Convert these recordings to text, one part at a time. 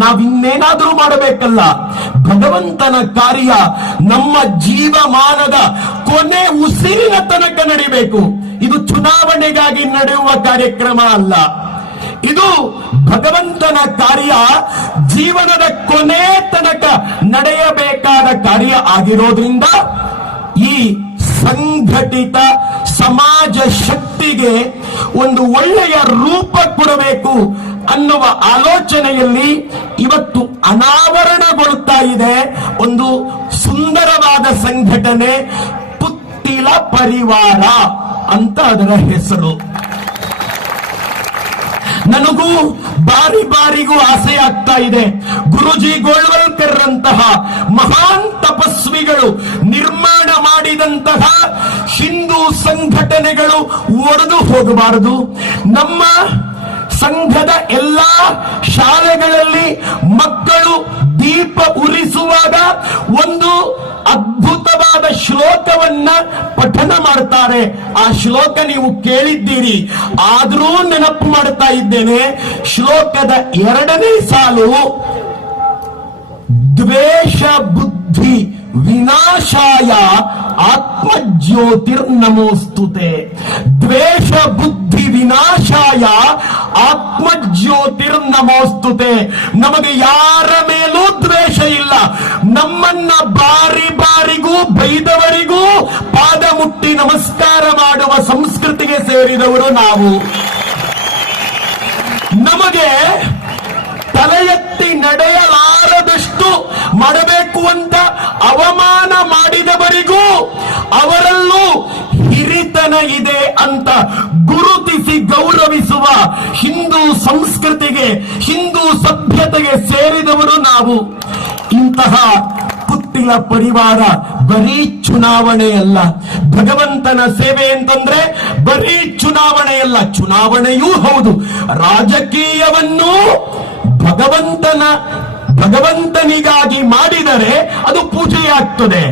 ನಾವಿನ್ನೇನಾದ್ರೂ ಮಾಡಬೇಕಲ್ಲ. ಭಗವಂತನ ಕಾರ್ಯ ನಮ್ಮ ಜೀವಮಾನದ ಕೊನೆ ಉಸಿರಿನ ತನಕ ನಡಿಬೇಕು. ಇದು ಚುನಾವಣೆಗಾಗಿ ನಡೆಯುವ ಕಾರ್ಯಕ್ರಮ ಅಲ್ಲ. ಇದು ಭಗವಂತನ ಕಾರ್ಯ ಜೀವನದ ಕೊನೆ ತನಕ ನಡೆಯಬೇಕಾದ ಕಾರ್ಯ ಆಗಿರೋದ್ರಿಂದ ಈ ಸಂಘಟಿತ ಸಮಾಜ ಶಕ್ತಿಗೆ ಒಂದು ಒಳ್ಳೆಯ ರೂಪ ಕೊಡಬೇಕು ಅನ್ನುವ ಆಲೋಚನೆಯಲ್ಲಿ ಇವತ್ತು ಅನಾವರಣಗೊಳ್ತಾ ಇದೆ ಒಂದು ಸುಂದರವಾದ ಸಂಘಟನೆ, ಪುತ್ತಿಲ ಪರಿವಾರ ಅಂತ ಅದರ ಹೆಸರು. ನನಗೂ ಬಾರಿಗೂ ಆಸೆ ಆಗ್ತಾ ಇದೆ. ಗುರುಜಿ ಗೋಳ್ವಲ್ಕರ್ ರಂತಹ ಮಹಾನ್ ತಪಸ್ವಿಗಳು ನಿರ್ಮಾಣ ಮಾಡಿದಂತಹ ಹಿಂದೂ ಸಂಘಟನೆಗಳು ಒಡೆದು ಹೋಗಬಾರದು. ನಮ್ಮ ಸಂಘದ ಎಲ್ಲಾ ಶಾಲೆಗಳಲ್ಲಿ ಮಕ್ಕಳು ದೀಪ ಉರಿಸುವಾಗ ಒಂದು ಅದ್ಭುತವಾದ ಶ್ಲೋಕವನ್ನ ಪಠನ ಮಾಡ್ತಾರೆ. ಆ ಶ್ಲೋಕ ನೀವು ಕೇಳಿದ್ದೀರಿ, ಆದರೂ ನೆನಪು ಮಾಡ್ತಾ ಇದ್ದೇನೆ. ಶ್ಲೋಕದ 2ನೇ ಸಾಲು, ದ್ವೇಷ ಬುದ್ಧಿ ವಿನಾಶಾಯ ಆತ್ಮಜ್ಯೋತಿರ್ ನಮೋಸ್ತುತೆ. ದ್ವೇಷ ಬುದ್ಧಿ ವಿನಾಶಾಯ ಆತ್ಮಜ್ಯೋತಿರ್ ನಮೋಸ್ತುತೆ. ನಮಗೆ ಯಾರ ಮೇಲೂ ದ್ವೇಷ ಇಲ್ಲ. ನಮ್ಮನ್ನ ಬಾರಿಗೂ ಬೈದವರಿಗೂ ಪಾದ ಮುಟ್ಟಿ ನಮಸ್ಕಾರ ಮಾಡುವ ಸಂಸ್ಕೃತಿಗೆ ಸೇರಿದವರು ನಾವು. ನಮಗೆ ತಲೆ ಎತ್ತಿ ನಡೆಯಲಾರದಷ್ಟು ಮಾಡಬೇಕು ಅಂತ ಅವಮಾನ ಮಾಡಿದವರಿಗೂ ಅವರಲ್ಲೂ ಹಿರಿತನ ಇದೆ ಅಂತ ಗುರುತಿಸಿ ಗೌರವಿಸುವ ಹಿಂದೂ ಸಂಸ್ಕೃತಿಗೆ, ಹಿಂದೂ ಸಭ್ಯತೆಗೆ ಸೇರಿದವರು ನಾವು. ಇಂತಹ ಪುತ್ತಿಲ ಪರಿವಾರ ಬರೀ ಚುನಾವಣೆಯಲ್ಲ, ಭಗವಂತನ ಸೇವೆ ಅಂತಂದ್ರೆ ಬರೀ ಚುನಾವಣೆಯಲ್ಲ, ಚುನಾವಣೆಯೂ ಹೌದು. ರಾಜಕೀಯವನ್ನು ಭಗವಂತನಿಗಾಗಿ ಮಾಡಿದರೆ ಅದು ಪೂಜೆಯಾಗ್ತದೆ.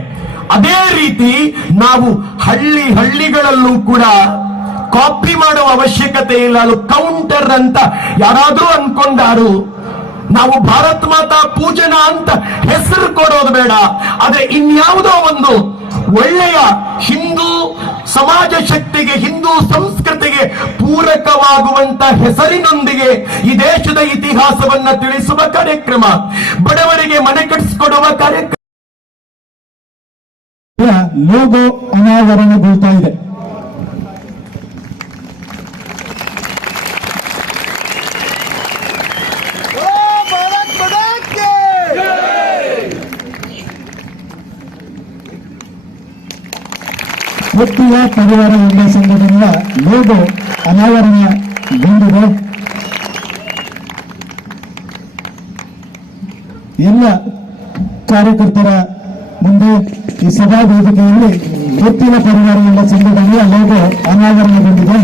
ಅದೇ ರೀತಿ ನಾವು ಹಳ್ಳಿಗಳಲ್ಲೂ ಕೂಡ ಕಾಪಿ ಮಾಡುವ ಅವಶ್ಯಕತೆ ಇಲ್ಲ. ಅದು ಕೌಂಟರ್ ಅಂತ ಯಾರಾದ್ರೂ ಅನ್ಕೊಂಡಾರು. ನಾವು ಭಾರತ್ ಮಾತಾ ಪೂಜನ ಅಂತ ಹೆಸರು ಕೊಡೋದು ಬೇಡ, ಆದ್ರೆ ಇನ್ಯಾವುದೋ ಒಂದು ಒಳ್ಳೆಯ ಹಿಂದೂ ಸಮಾಜ ಶಕ್ತಿಗೆ, ಹಿಂದೂ ಸಂಸ್ಕೃತಿಗೆ ಪೂರಕವಾಗುವಂತ ಹೆಸರಿನೊಂದಿಗೆ ಈ ದೇಶದ ಇತಿಹಾಸವನ್ನ ತಿಳಿಸುವ ಕಾರ್ಯಕ್ರಮ, ಬಡವರಿಗೆ ಮನೆ ಕಟ್ಟಿಸಿಕೊಡುವ ಕಾರ್ಯಕ್ರಮ. ಲೋಗೋ ಅನಾವರಣಗೊಳ್ತಾ ಇದೆ. ಪುತ್ತಿಲ ಪರಿವಾರ ಎಂಬ ಸಂಘಟನೆಯ ಲೋಗೋ ಅನಾವರಣಗೊಂಡಿದೆ. ಎಲ್ಲ ಕಾರ್ಯಕರ್ತರ ಮುಂದೆ ಈ ಸಭಾ ವೇದಿಕೆಯಲ್ಲಿ ಪುತ್ತಿಲ ಪರಿವಾರ ಎಂಬ ಸಂಘಟನೆಯ ಲೋಗೋ ಅನಾವರಣಗೊಂಡಿದೆ.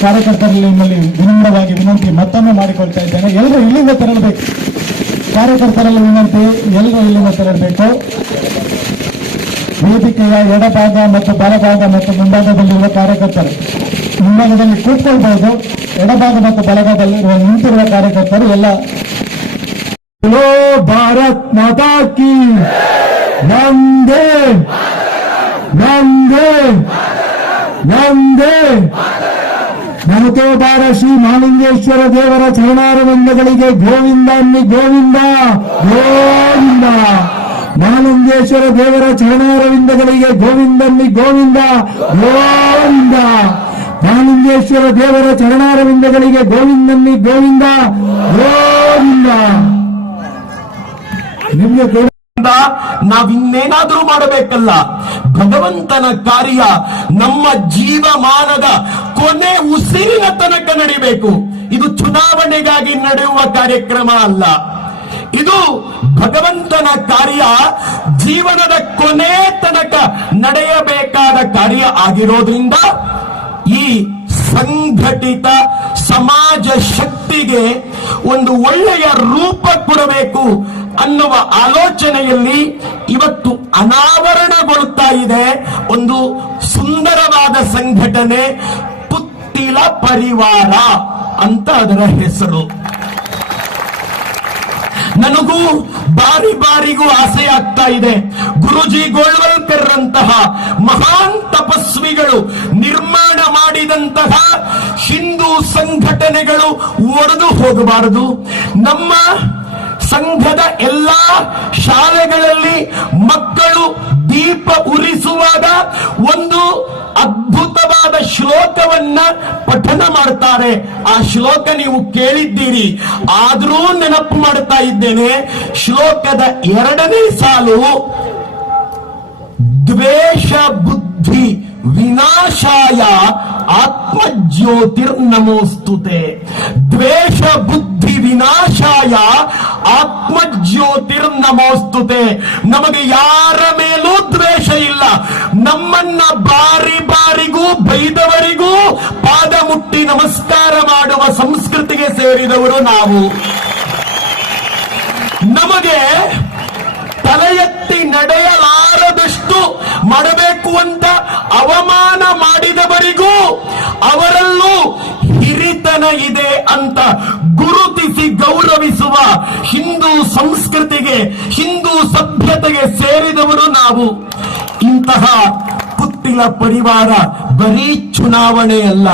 ಕಾರ್ಯಕರ್ತರಲ್ಲಿ ನಿಮ್ಮಲ್ಲಿ ವಿನಮ್ರವಾಗಿ ವಿನಂತಿ ಮತ್ತೊಮ್ಮೆ ಮಾಡಿಕೊಳ್ತಾ ಇದ್ದೇನೆ, ಎಲ್ಲರೂ ಇಲ್ಲಿಂದ ತೆರಳಬೇಕು. ಕಾರ್ಯಕರ್ತರಲ್ಲಿ ವಿನಂತಿ, ಎಲ್ಲರೂ ಇಲ್ಲಿಂದ ತೆರಳಬೇಕು. ವೇದಿಕೆಯ ಎಡಭಾಗ ಮತ್ತು ಬಲಭಾಗ ಮತ್ತು ಮುಂಭಾಗದಲ್ಲಿರುವ ಕಾರ್ಯಕರ್ತರು ಮುಂಭಾಗದಲ್ಲಿ ಕೂತ್ಕೊಳ್ಬಹುದು. ಎಡಭಾಗ ಮತ್ತು ಬಲಭಾಗದಲ್ಲಿರುವ ನಿಂತಿರುವ ಕಾರ್ಯಕರ್ತರು ಎಲ್ಲ ಭಾರತ್ ಮಾತಾ ಕಿ ವಂದೇ ವಂದೇ ವಂದೇ. ನಮತೋ ಬಾರ ಶ್ರೀ ಮಹಾಲಿಂಗೇಶ್ವರ ದೇವರ ಚರಣಾರವಿಂದಗಳಿಗೆ ಗೋವಿಂದ ಅನ್ನಿ ಗೋವಿಂದ ಗೋವಿಂದ. ಮಹಾಲಿಂಗೇಶ್ವರ ದೇವರ ಚರಣಾರವಿಂದಗಳಿಗೆ ಗೋವಿಂದ ಅನ್ನಿ ಗೋವಿಂದ ಗೋವಿಂದ. ಮಹಾಲಿಂಗೇಶ್ವರ ದೇವರ ಚರಣಾರವಿಂದಗಳಿಗೆ ಗೋವಿಂದ ಅನ್ನಿ ಗೋವಿಂದ ಗೋವಿಂದ. ನಿಮ್ಗೆ ನಾವಿನ್ನೇನಾದ್ರೂ ಮಾಡಬೇಕಲ್ಲ. ಭಗವಂತನ ಕಾರ್ಯ ನಮ್ಮ ಜೀವಮಾನದ ಕೊನೆ ಉಸಿರಿನ ತನಕ ನಡಿಬೇಕು. ಇದು ಚುನಾವಣೆಗಾಗಿ ನಡೆಯುವ ಕಾರ್ಯಕ್ರಮ ಅಲ್ಲ. ಇದು ಭಗವಂತನ ಕಾರ್ಯ ಜೀವನದ ಕೊನೆ ತನಕ ನಡೆಯಬೇಕಾದ ಕಾರ್ಯ ಆಗಿರೋದ್ರಿಂದ ಈ ಸಂಘಟಿತ ಸಮಾಜ ಶಕ್ತಿಗೆ ಒಂದು ಒಳ್ಳೆಯ ರೂಪ ಕೊಡಬೇಕು ಅನ್ನುವ ಆಲೋಚನೆಯಲ್ಲಿ ಇವತ್ತು ಅನಾವರಣಗೊಳ್ತಾ ಇದೆ ಒಂದು ಸುಂದರವಾದ ಸಂಘಟನೆ, ಪುತ್ತಿಲ ಪರಿವಾರ ಅಂತ ಅದರ ಹೆಸರು. ನನಗೂ ಬಾರಿ ಬಾರಿಗೂ ಆಸೆ ಆಗ್ತಾ ಇದೆ, ಗುರುಜಿ ಗೋಳ್ವಲ್ಕರ್ ಅಂತಹ ಮಹಾನ್ ತಪಸ್ವಿಗಳು ನಿರ್ಮಾಣ ಮಾಡಿದಂತಹ ಹಿಂದೂ ಸಂಘಟನೆಗಳು ಒಡೆದು ಹೋಗಬಾರದು. ನಮ್ಮ ಸಂಘದ ಎಲ್ಲಾ ಶಾಲೆಗಳಲ್ಲಿ ಮಕ್ಕಳು ದೀಪ ಉರಿಸುವಾಗ ಒಂದು ಅದ್ಭುತವಾದ ಶ್ಲೋಕವನ್ನ ಪಠನ ಮಾಡ್ತಾರೆ. ಆ ಶ್ಲೋಕ ನೀವು ಕೇಳಿದ್ದೀರಿ, ಆದರೂ ನೆನಪು ಮಾಡ್ತಾ ಇದ್ದೇನೆ. ಶ್ಲೋಕದ 2ನೇ ಸಾಲು, ದ್ವೇಷ ಬುದ್ಧಿ ವಿನಾಶಾಯ ಆತ್ಮಜ್ಯೋತಿರ್ ನಮೋಸ್ತುತೆ. ದ್ವೇಷ ಬುದ್ಧಿ ವಿನಾಶಾಯ ಆತ್ಮಜ್ಯೋತಿರ್ ನಮೋಸ್ತುತೆ. ನಮಗೆ ಯಾರ ಮೇಲೂ ದ್ವೇಷ ಇಲ್ಲ. ನಮ್ಮನ್ನ ಬಾರಿ ಬಾರಿಗೂ ಬೈದವರಿಗೂ ಪಾದ ಮುಟ್ಟಿ ನಮಸ್ಕಾರ ಮಾಡುವ ಸಂಸ್ಕೃತಿಗೆ ಸೇರಿದವರು ನಾವು. ನಮಗೆ ತಲೆ ಎತ್ತಿ ನಡೆಯಲಾರದಷ್ಟು ಮಾಡಬೇಕು ಅಂತ ಅವಮಾನ ಮಾಡಿದವರಿಗೂ ಅವರಲ್ಲೂ ಹಿರಿತನ ಇದೆ ಅಂತ ಗುರುತಿಸಿ ಗೌರವಿಸುವ ಹಿಂದೂ ಸಂಸ್ಕೃತಿಗೆ, ಹಿಂದೂ ಸಭ್ಯತೆಗೆ ಸೇರಿದವರು ನಾವು. ಇಂತಹ ಪುತ್ತಿಲ ಪರಿವಾರ ಬರೀ ಚುನಾವಣೆಯಲ್ಲ,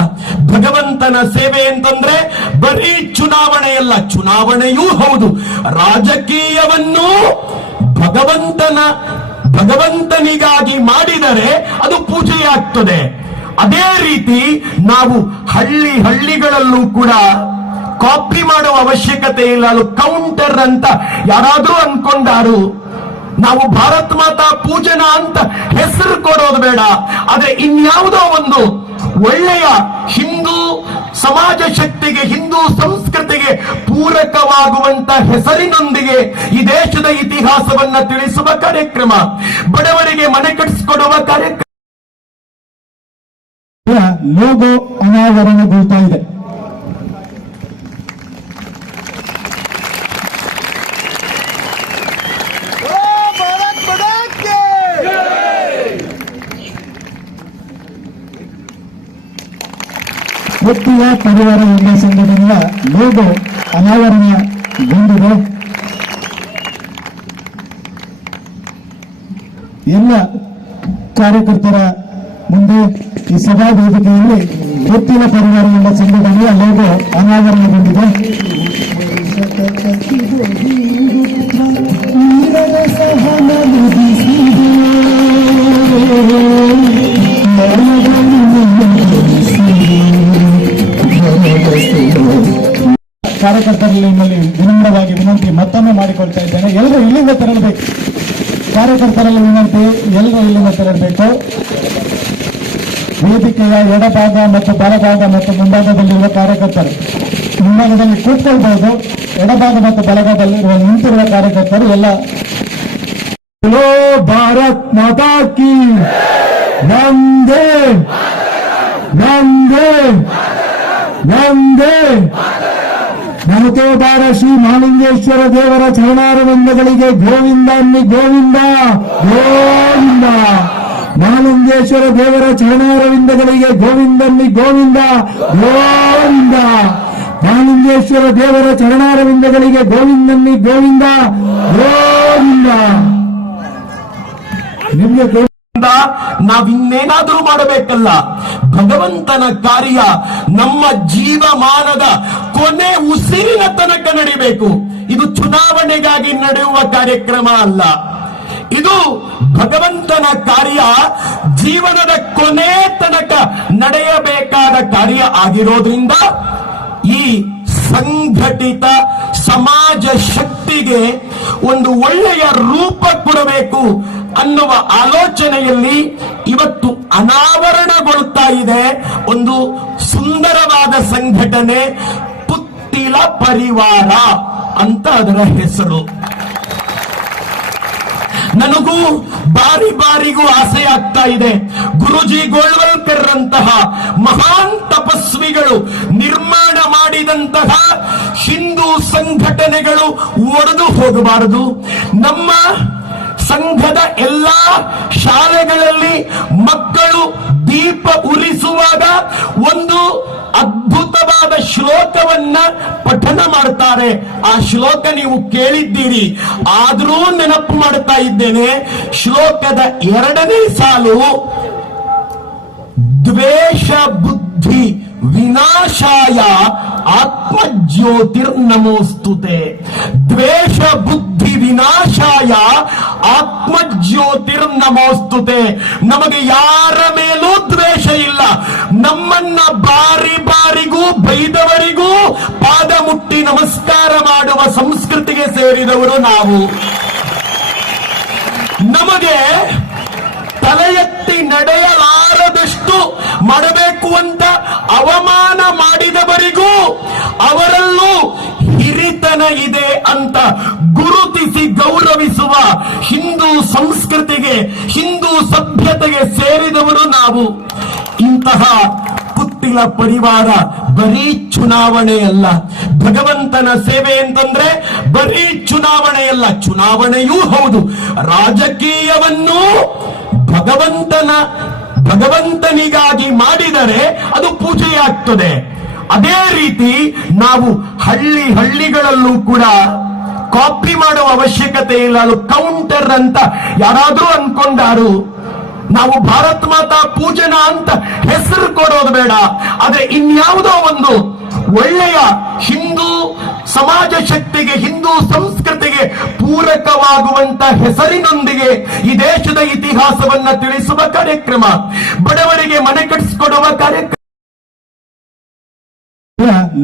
ಭಗವಂತನ ಸೇವೆ ಅಂತಂದ್ರೆ ಬರೀ ಚುನಾವಣೆಯಲ್ಲ, ಚುನಾವಣೆಯೂ ಹೌದು, ರಾಜಕೀಯವನ್ನು ಭಗವಂತನಿಗಾಗಿ ಮಾಡಿದರೆ ಅದು ಪೂಜೆಯಾಗ್ತದೆ. ಅದೇ ರೀತಿ ನಾವು ಹಳ್ಳಿಗಳಲ್ಲೂ ಕೂಡ ಕಾಪಿ ಮಾಡುವ ಅವಶ್ಯಕತೆ ಇಲ್ಲ. ಅದು ಕೌಂಟರ್ ಅಂತ ಯಾರಾದ್ರೂ ಅನ್ಕೊಂಡಾರು. ನಾವು ಭಾರತ್ ಮಾತಾ ಪೂಜನ ಅಂತ ಹೆಸರು ಕೊಡೋದು ಬೇಡ, ಆದ್ರೆ ಇನ್ಯಾವುದೋ ಒಂದು ಒಳ್ಳೆಯ ಹಿಂದೂ ಸಮಾಜ ಶಕ್ತಿಗೆ, ಹಿಂದೂ ಸಂಸ್ಕೃತಿಗೆ ಪೂರಕವಾಗುವಂತ ಹೆಸರಿನೊಂದಿಗೆ ಈ ದೇಶದ ಇತಿಹಾಸವನ್ನ ತಿಳಿಸುವ ಕಾರ್ಯಕ್ರಮ, ಬಡವರಿಗೆ ಮನೆ ಕಟ್ಟಿಸಿಕೊಡುವ ಕಾರ್ಯಕ್ರಮ. ಲೋಗೋ ಅನಾವರಣಗೊಳ್ತಾ ಇದೆ. ಪುತ್ತಿಲ ಪರಿವಾರ ಎಂಬ ಸಂಘಟನೆಯ ಲೋಗೋ ಅನಾವರಣಗೊಂಡಿದೆ. ಎಲ್ಲ ಕಾರ್ಯಕರ್ತರ ಮುಂದೆ ಈ ಸಭಾ ವೇದಿಕೆಯಲ್ಲಿ ಪುತ್ತಿಲ ಪರಿವಾರ ಎಂಬ ಸಂಘಟನೆಯ ಲೋಗೋ ಅನಾವರಣಗೊಂಡಿದೆ. ಕಾರ್ಯಕರ್ತರಲ್ಲಿ ನಿಮ್ಮಲ್ಲಿ ವಿನಮ್ರವಾಗಿ ವಿನಂತಿ ಮತ್ತೊಮ್ಮೆ ಮಾಡಿಕೊಳ್ತಾ ಇದ್ದೇನೆ, ಎಲ್ಲರೂ ಇಲ್ಲಿಂದ ತೆರಳಬೇಕು. ಕಾರ್ಯಕರ್ತರಲ್ಲಿ ವಿನಂತಿ, ಎಲ್ಲರೂ ಇಲ್ಲಿಂದ ತೆರಳಬೇಕು. ವೇದಿಕೆಯ ಎಡಭಾಗ ಮತ್ತು ಬಲಭಾಗ ಮತ್ತು ಮುಂಭಾಗದಲ್ಲಿರುವ ಕಾರ್ಯಕರ್ತರು ಮುಂಭಾಗದಲ್ಲಿ ಕೂತ್ಕೊಳ್ಬಹುದು. ಎಡಭಾಗ ಮತ್ತು ಬಲಭಾಗದಲ್ಲಿರುವ ನಿಂತಿರುವ ಕಾರ್ಯಕರ್ತರು ಎಲ್ಲ ಭಾರತ್ ಮಾತಾ ಕಿ ವಂದೇ ವಂದೇ ವಂದೇ. ನಮತೋದಾರ ಶ್ರೀ ಮಹಾಲಿಂಗೇಶ್ವರ ದೇವರ ಚರಣಾರವಿಂದಗಳಿಗೆ ಗೋವಿಂದ ಅನ್ನಿ ಗೋವಿಂದ ಗೋವಿಂದ. ಮಹಾಲಿಂಗೇಶ್ವರ ದೇವರ ಚರಣಾರವಿಂದಗಳಿಗೆ ಗೋವಿಂದನ್ನಿ ಗೋವಿಂದ ಗೋವಿಂದ. ಮಹಾಲಿಂಗೇಶ್ವರ ದೇವರ ಚರಣಾರವಿಂದಗಳಿಗೆ ಗೋವಿಂದನ್ನಿ ಗೋವಿಂದ ಗೋವಿಂದ. ನಿಮಗೆ ನಾವಿನ್ನೇನಾದ್ರೂ ಮಾಡಬೇಕಲ್ಲ. ಭಗವಂತನ ಕಾರ್ಯ ನಮ್ಮ ಜೀವಮಾನದ ಕೊನೆ ಉಸಿರಿನ ತನಕ ನಡಿಬೇಕು. ಇದು ಚುನಾವಣೆಗಾಗಿ ನಡೆಯುವ ಕಾರ್ಯಕ್ರಮ ಅಲ್ಲ. ಇದು ಭಗವಂತನ ಕಾರ್ಯ ಜೀವನದ ಕೊನೆ ತನಕ ನಡೆಯಬೇಕಾದ ಕಾರ್ಯ ಆಗಿರೋದ್ರಿಂದ ಈ ಸಂಘಟಿತ ಸಮಾಜ ಶಕ್ತಿಗೆ ಒಂದು ಒಳ್ಳೆಯ ರೂಪ ಕೊಡಬೇಕು ಅನ್ನುವ ಆಲೋಚನೆಯಲ್ಲಿ ಇವತ್ತು ಅನಾವರಣಗೊಳ್ತಾ ಇದೆ ಒಂದು ಸುಂದರವಾದ ಸಂಘಟನೆ, ಪುತ್ತಿಲ ಪರಿವಾರ ಅಂತ ಅದರ ಹೆಸರು. ನನಗೂ ಬಾರಿ ಬಾರಿಗೂ ಆಸೆ ಆಗ್ತಾ ಇದೆ. ಗುರುಜಿ ಗೋಳ್ವಲ್ಕರ್ ರಂತಹ ಮಹಾನ್ ತಪಸ್ವಿಗಳು ನಿರ್ಮಾಣ ಮಾಡಿದಂತಹ ಹಿಂದೂ ಸಂಘಟನೆಗಳು ಒಡೆದು ಹೋಗಬಾರದು. ನಮ್ಮ ಸಂಘದ ಎಲ್ಲಾ ಶಾಲೆಗಳಲ್ಲಿ ಮಕ್ಕಳು ದೀಪ ಉರಿಸುವಾಗ ಒಂದು ಅದ್ಭುತವಾದ ಶ್ಲೋಕವನ್ನ ಪಠನ ಮಾಡ್ತಾರೆ. ಆ ಶ್ಲೋಕ ನೀವು ಕೇಳಿದ್ದೀರಿ, ಆದರೂ ನೆನಪು ಮಾಡ್ತಾ ಇದ್ದೇನೆ. ಶ್ಲೋಕದ 2ನೇ ಸಾಲು, ದ್ವೇಷ ಬುದ್ಧಿ ವಿನಾಶಾಯ ಆತ್ಮಜ್ಯೋತಿರ್ ನಮೋಸ್ತುತೆ. ದ್ವೇಷ ಬುದ್ಧಿ ವಿನಾಶಾಯ ಆತ್ಮಜ್ಯೋತಿರ್ ನಮೋಸ್ತುತೆ. ನಮಗೆ ಯಾರ ಮೇಲೂ ದ್ವೇಷ ಇಲ್ಲ. ನಮ್ಮನ್ನ ಬಾರಿ ಬಾರಿಗೂ ಬೈದವರಿಗೂ ಪಾದ ಮುಟ್ಟಿ ನಮಸ್ಕಾರ ಮಾಡುವ ಸಂಸ್ಕೃತಿಗೆ ಸೇರಿದವರು ನಾವು. ನಮಗೆ ತಲೆ ಎತ್ತಿ ನಡೆಯಲಾರದಷ್ಟು ಮಾಡಬೇಕು ಅಂತ ಅವಮಾನ ಮಾಡಿದವರಿಗೂ ಅವರಲ್ಲೂ ಹಿರಿತನ ಇದೆ ಅಂತ ಗುರುತಿಸಿ ಗೌರವಿಸುವ ಹಿಂದೂ ಸಂಸ್ಕೃತಿಗೆ, ಹಿಂದೂ ಸಭ್ಯತೆಗೆ ಸೇರಿದವರು ನಾವು. ಇಂತಹ ಪುತ್ತಿಲ ಪರಿವಾರ ಬರೀ ಚುನಾವಣೆಯಲ್ಲ, ಭಗವಂತನ ಸೇವೆ ಅಂತಂದ್ರೆ ಬರೀ ಚುನಾವಣೆಯಲ್ಲ, ಚುನಾವಣೆಯೂ ಹೌದು, ರಾಜಕೀಯವನ್ನು ಭಗವಂತನಿಗಾಗಿ ಮಾಡಿದರೆ ಅದು ಪೂಜೆಯಾಗ್ತದೆ. ಅದೇ ರೀತಿ ನಾವು ಹಳ್ಳಿಗಳಲ್ಲೂ ಕೂಡ ಕಾಪಿ ಮಾಡುವ ಅವಶ್ಯಕತೆ ಇಲ್ಲ. ಅದು ಕೌಂಟರ್ ಅಂತ ಯಾರಾದ್ರೂ ಅನ್ಕೊಂಡಾರು. ನಾವು ಭಾರತ್ ಮಾತಾ ಪೂಜನ ಅಂತ ಹೆಸರು ಕೊಡೋದು ಬೇಡ, ಆದ್ರೆ ಇನ್ಯಾವುದೋ ಒಂದು ಒಳ್ಳೆಯ ಹಿಂದೂ ಸಮಾಜ ಶಕ್ತಿಗೆ, ಹಿಂದೂ ಸಂಸ್ಕೃತಿಗೆ ಪೂರಕವಾಗುವಂತ ಹೆಸರಿನೊಂದಿಗೆ ಈ ದೇಶದ ಇತಿಹಾಸವನ್ನ ತಿಳಿಸುವ ಕಾರ್ಯಕ್ರಮ, ಬಡವರಿಗೆ ಮನೆ ಕಟ್ಟಿಸಿಕೊಡುವ ಕಾರ್ಯಕ್ರಮ.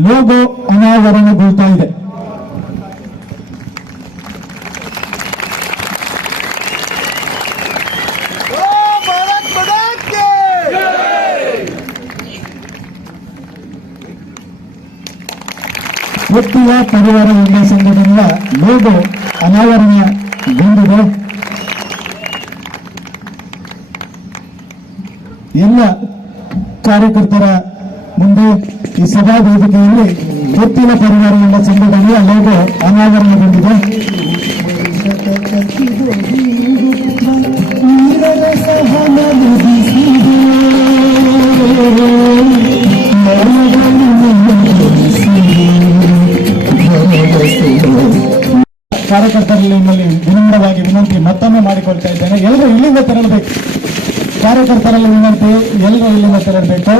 ಲೋಗೋ ಅನಾವರಣಗೊಳ್ತಾ ಇದೆ. ಪುತ್ತಿಲ ಪರಿವಾರ ಎಂಬ ಸಂಘಟನೆಯ ಲೋಗೋ ಅನಾವರಣಗೊಂಡಿದೆ. ಎಲ್ಲ ಕಾರ್ಯಕರ್ತರ ಮುಂದೆ ಈ ಸಭಾ ವೇದಿಕೆಯಲ್ಲಿ ಪುತ್ತಿಲ ಪರಿವಾರ ಎಂಬ ಸಂಘಟನೆಯ ಲೋಗೋ ಅನಾವರಣಗೊಂಡಿದೆ. ಕಾರ್ಯಕರ್ತರಲ್ಲಿ ನಿಮ್ಮಲ್ಲಿ ವಿನಮ್ರವಾಗಿ ವಿನಂತಿ ಮತ್ತೊಮ್ಮೆ ಮಾಡಿಕೊಳ್ತಾ ಇದ್ದೇನೆ, ಎಲ್ಲರೂ ಇಲ್ಲಿಂದ ತೆರಳಬೇಕು. ಕಾರ್ಯಕರ್ತರಲ್ಲಿ ವಿನಂತಿ, ಎಲ್ಲರೂ ಇಲ್ಲಿಂದ ತೆರಳಬೇಕು.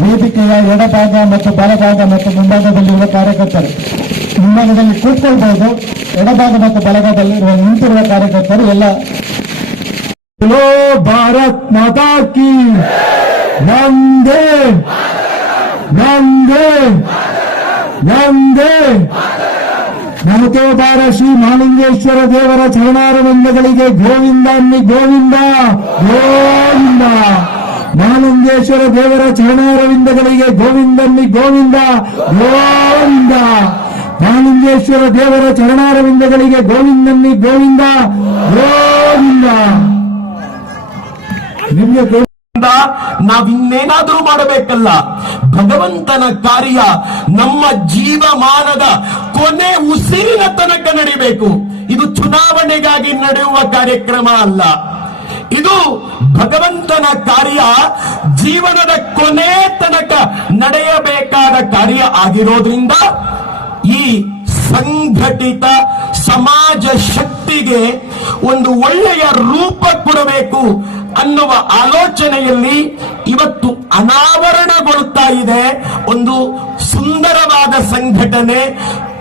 ವೇದಿಕೆಯ ಎಡಭಾಗ ಮತ್ತು ಬಲಭಾಗ ಮತ್ತು ಮುಂಭಾಗದಲ್ಲಿರುವ ಕಾರ್ಯಕರ್ತರು ಮುಂಭಾಗದಲ್ಲಿ ಕೂತ್ಕೊಳ್ಬಹುದು. ಎಡಭಾಗ ಮತ್ತು ಬಲಭಾಗದಲ್ಲಿರುವ ನಿಂತಿರುವ ಕಾರ್ಯಕರ್ತರು ಎಲ್ಲ ಭಾರತ್ ಮಾತಾ ಕಿ ವಂದೇ ವಂದೇ ವಂದೇ. ನಮಕೆ ಬಾರ ಶ್ರೀ ಮಹಾಲಿಂಗೇಶ್ವರ ದೇವರ ಚರಣಾರವಿಂದಗಳಿಗೆ ಗೋವಿಂದ ಅನ್ನಿ ಗೋವಿಂದ ಗೋವಿಂದ. ಮಹಾಲಿಂಗೇಶ್ವರ ದೇವರ ಚರಣಾರವಿಂದಗಳಿಗೆ ಗೋವಿಂದನ್ನಿ ಗೋವಿಂದ ಗೋವಿಂದ. ಮಹಾಲಿಂಗೇಶ್ವರ ದೇವರ ಚರಣಾರವಿಂದಗಳಿಗೆ ಗೋವಿಂದನ್ನಿ ಗೋವಿಂದ ಗೋವಿಂದ. ನಿಮಗೆ ನಾವಿನ್ನೇನಾದ್ರೂ ಮಾಡಬೇಕಲ್ಲ. ಭಗವಂತನ ಕಾರ್ಯ ನಮ್ಮ ಜೀವಮಾನದ ಕೊನೆ ಉಸಿರಿನ ತನಕ ನಡಿಬೇಕು. ಇದು ಚುನಾವಣೆಗಾಗಿ ನಡೆಯುವ ಕಾರ್ಯಕ್ರಮ ಅಲ್ಲ. ಇದು ಭಗವಂತನ ಕಾರ್ಯ ಜೀವನದ ಕೊನೆ ತನಕ ನಡೆಯಬೇಕಾದ ಕಾರ್ಯ ಆಗಿರೋದ್ರಿಂದ ಈ ಸಂಘಟಿತ ಸಮಾಜ ಶಕ್ತಿಗೆ ಒಂದು ಒಳ್ಳೆಯ ರೂಪ ಕೊಡಬೇಕು ಅನ್ನುವ ಆಲೋಚನೆಯಲ್ಲಿ ಇವತ್ತು ಅನಾವರಣಗೊಳ್ತಾ ಇದೆ ಒಂದು ಸುಂದರವಾದ ಸಂಘಟನೆ,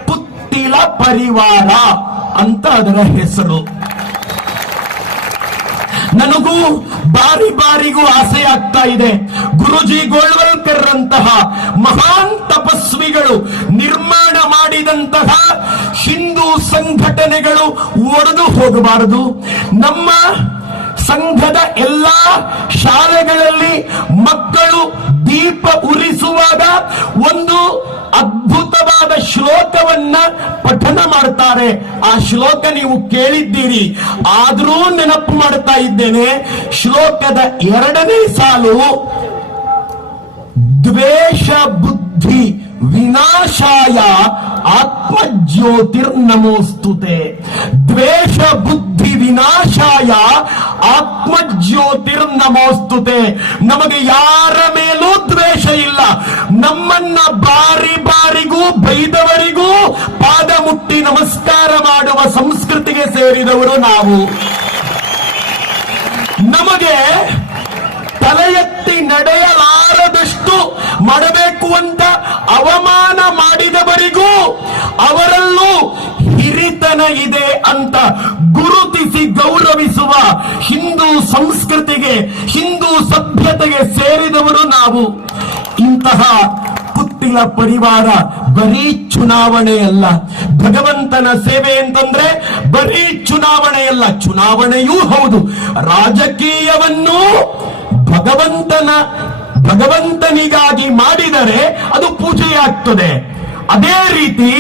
ಪುತ್ತಿಲ ಪರಿವಾರ ಅಂತ ಅದರ ಹೆಸರು. ನನಗೂ ಬಾರಿ ಬಾರಿಗೂ ಆಸೆ ಆಗ್ತಾ ಇದೆ. ಗುರುಜಿ ಗೋಳ್ವಲ್ಕರ್ ರಂತಹ ಮಹಾನ್ ತಪಸ್ವಿಗಳು ನಿರ್ಮಾಣ ಮಾಡಿದಂತಹ ಹಿಂದೂ ಸಂಘಟನೆಗಳು ಒಡೆದು ಹೋಗಬಾರದು. ನಮ್ಮ ಸಂಘದ ಎಲ್ಲಾ ಶಾಲೆಗಳಲ್ಲಿ ಮಕ್ಕಳು ದೀಪ ಉರಿಸುವಾಗ ಒಂದು ಅದ್ಭುತವಾದ ಶ್ಲೋಕವನ್ನ ಪಠನ ಮಾಡ್ತಾರೆ. ಆ ಶ್ಲೋಕ ನೀವು ಕೇಳಿದ್ದೀರಿ, ಆದರೂ ನೆನಪು ಮಾಡ್ತಾ ಇದ್ದೇನೆ. ಶ್ಲೋಕದ 2ನೇ ಸಾಲು, ದ್ವೇಷ ಬುದ್ಧಿ ವಿನಾಶಾಯ ಆತ್ಮಜ್ಯೋತಿರ್ನಮೋಸ್ತುತೆ. ದ್ವೇಷ ಬುದ್ಧಿ ವಿನಾಶಾಯ ಆತ್ಮಜ್ಯೋತಿರ್ನಮೋಸ್ತುತೆ. ನಮಗೆ ಯಾರ ಮೇಲೂ ದ್ವೇಷ ಇಲ್ಲ. ನಮ್ಮನ್ನ ಬಾರಿ ಬಾರಿಗೂ ಬೈದವರಿಗೂ ಪಾದ ಮುಟ್ಟಿ ನಮಸ್ಕಾರ ಮಾಡುವ ಸಂಸ್ಕೃತಿಗೆ ಸೇರಿದವರು ನಾವು. ನಮಗೆ ತಲೆ ಎತ್ತಿ ನಡೆಯಲಾರದಷ್ಟು ಮಾಡಬೇಕು ಅಂತ ಅವಮಾನ ಮಾಡಿದವರಿಗೂ ಅವರಲ್ಲೂ ಹಿರಿತನ ಇದೆ ಅಂತ ಗುರುತಿಸಿ ಗೌರವಿಸುವ ಹಿಂದೂ ಸಂಸ್ಕೃತಿಗೆ, ಹಿಂದೂ ಸಭ್ಯತೆಗೆ ಸೇರಿದವರು ನಾವು. ಇಂತಹ ಪುತ್ತಿಲ ಪರಿವಾರ ಬರೀ ಚುನಾವಣೆಯಲ್ಲ, ಭಗವಂತನ ಸೇವೆ ಅಂತಂದ್ರೆ ಬರೀ ಚುನಾವಣೆಯಲ್ಲ, ಚುನಾವಣೆಯೂ ಹೌದು, ರಾಜಕೀಯವನ್ನು ಭಗವಂತನಿಗಾಗಿ ಮಾಡಿದರೆ ಅದು ಪೂಜೆಯಾಗ್ತದೆ. ಅದೇ ರೀತಿ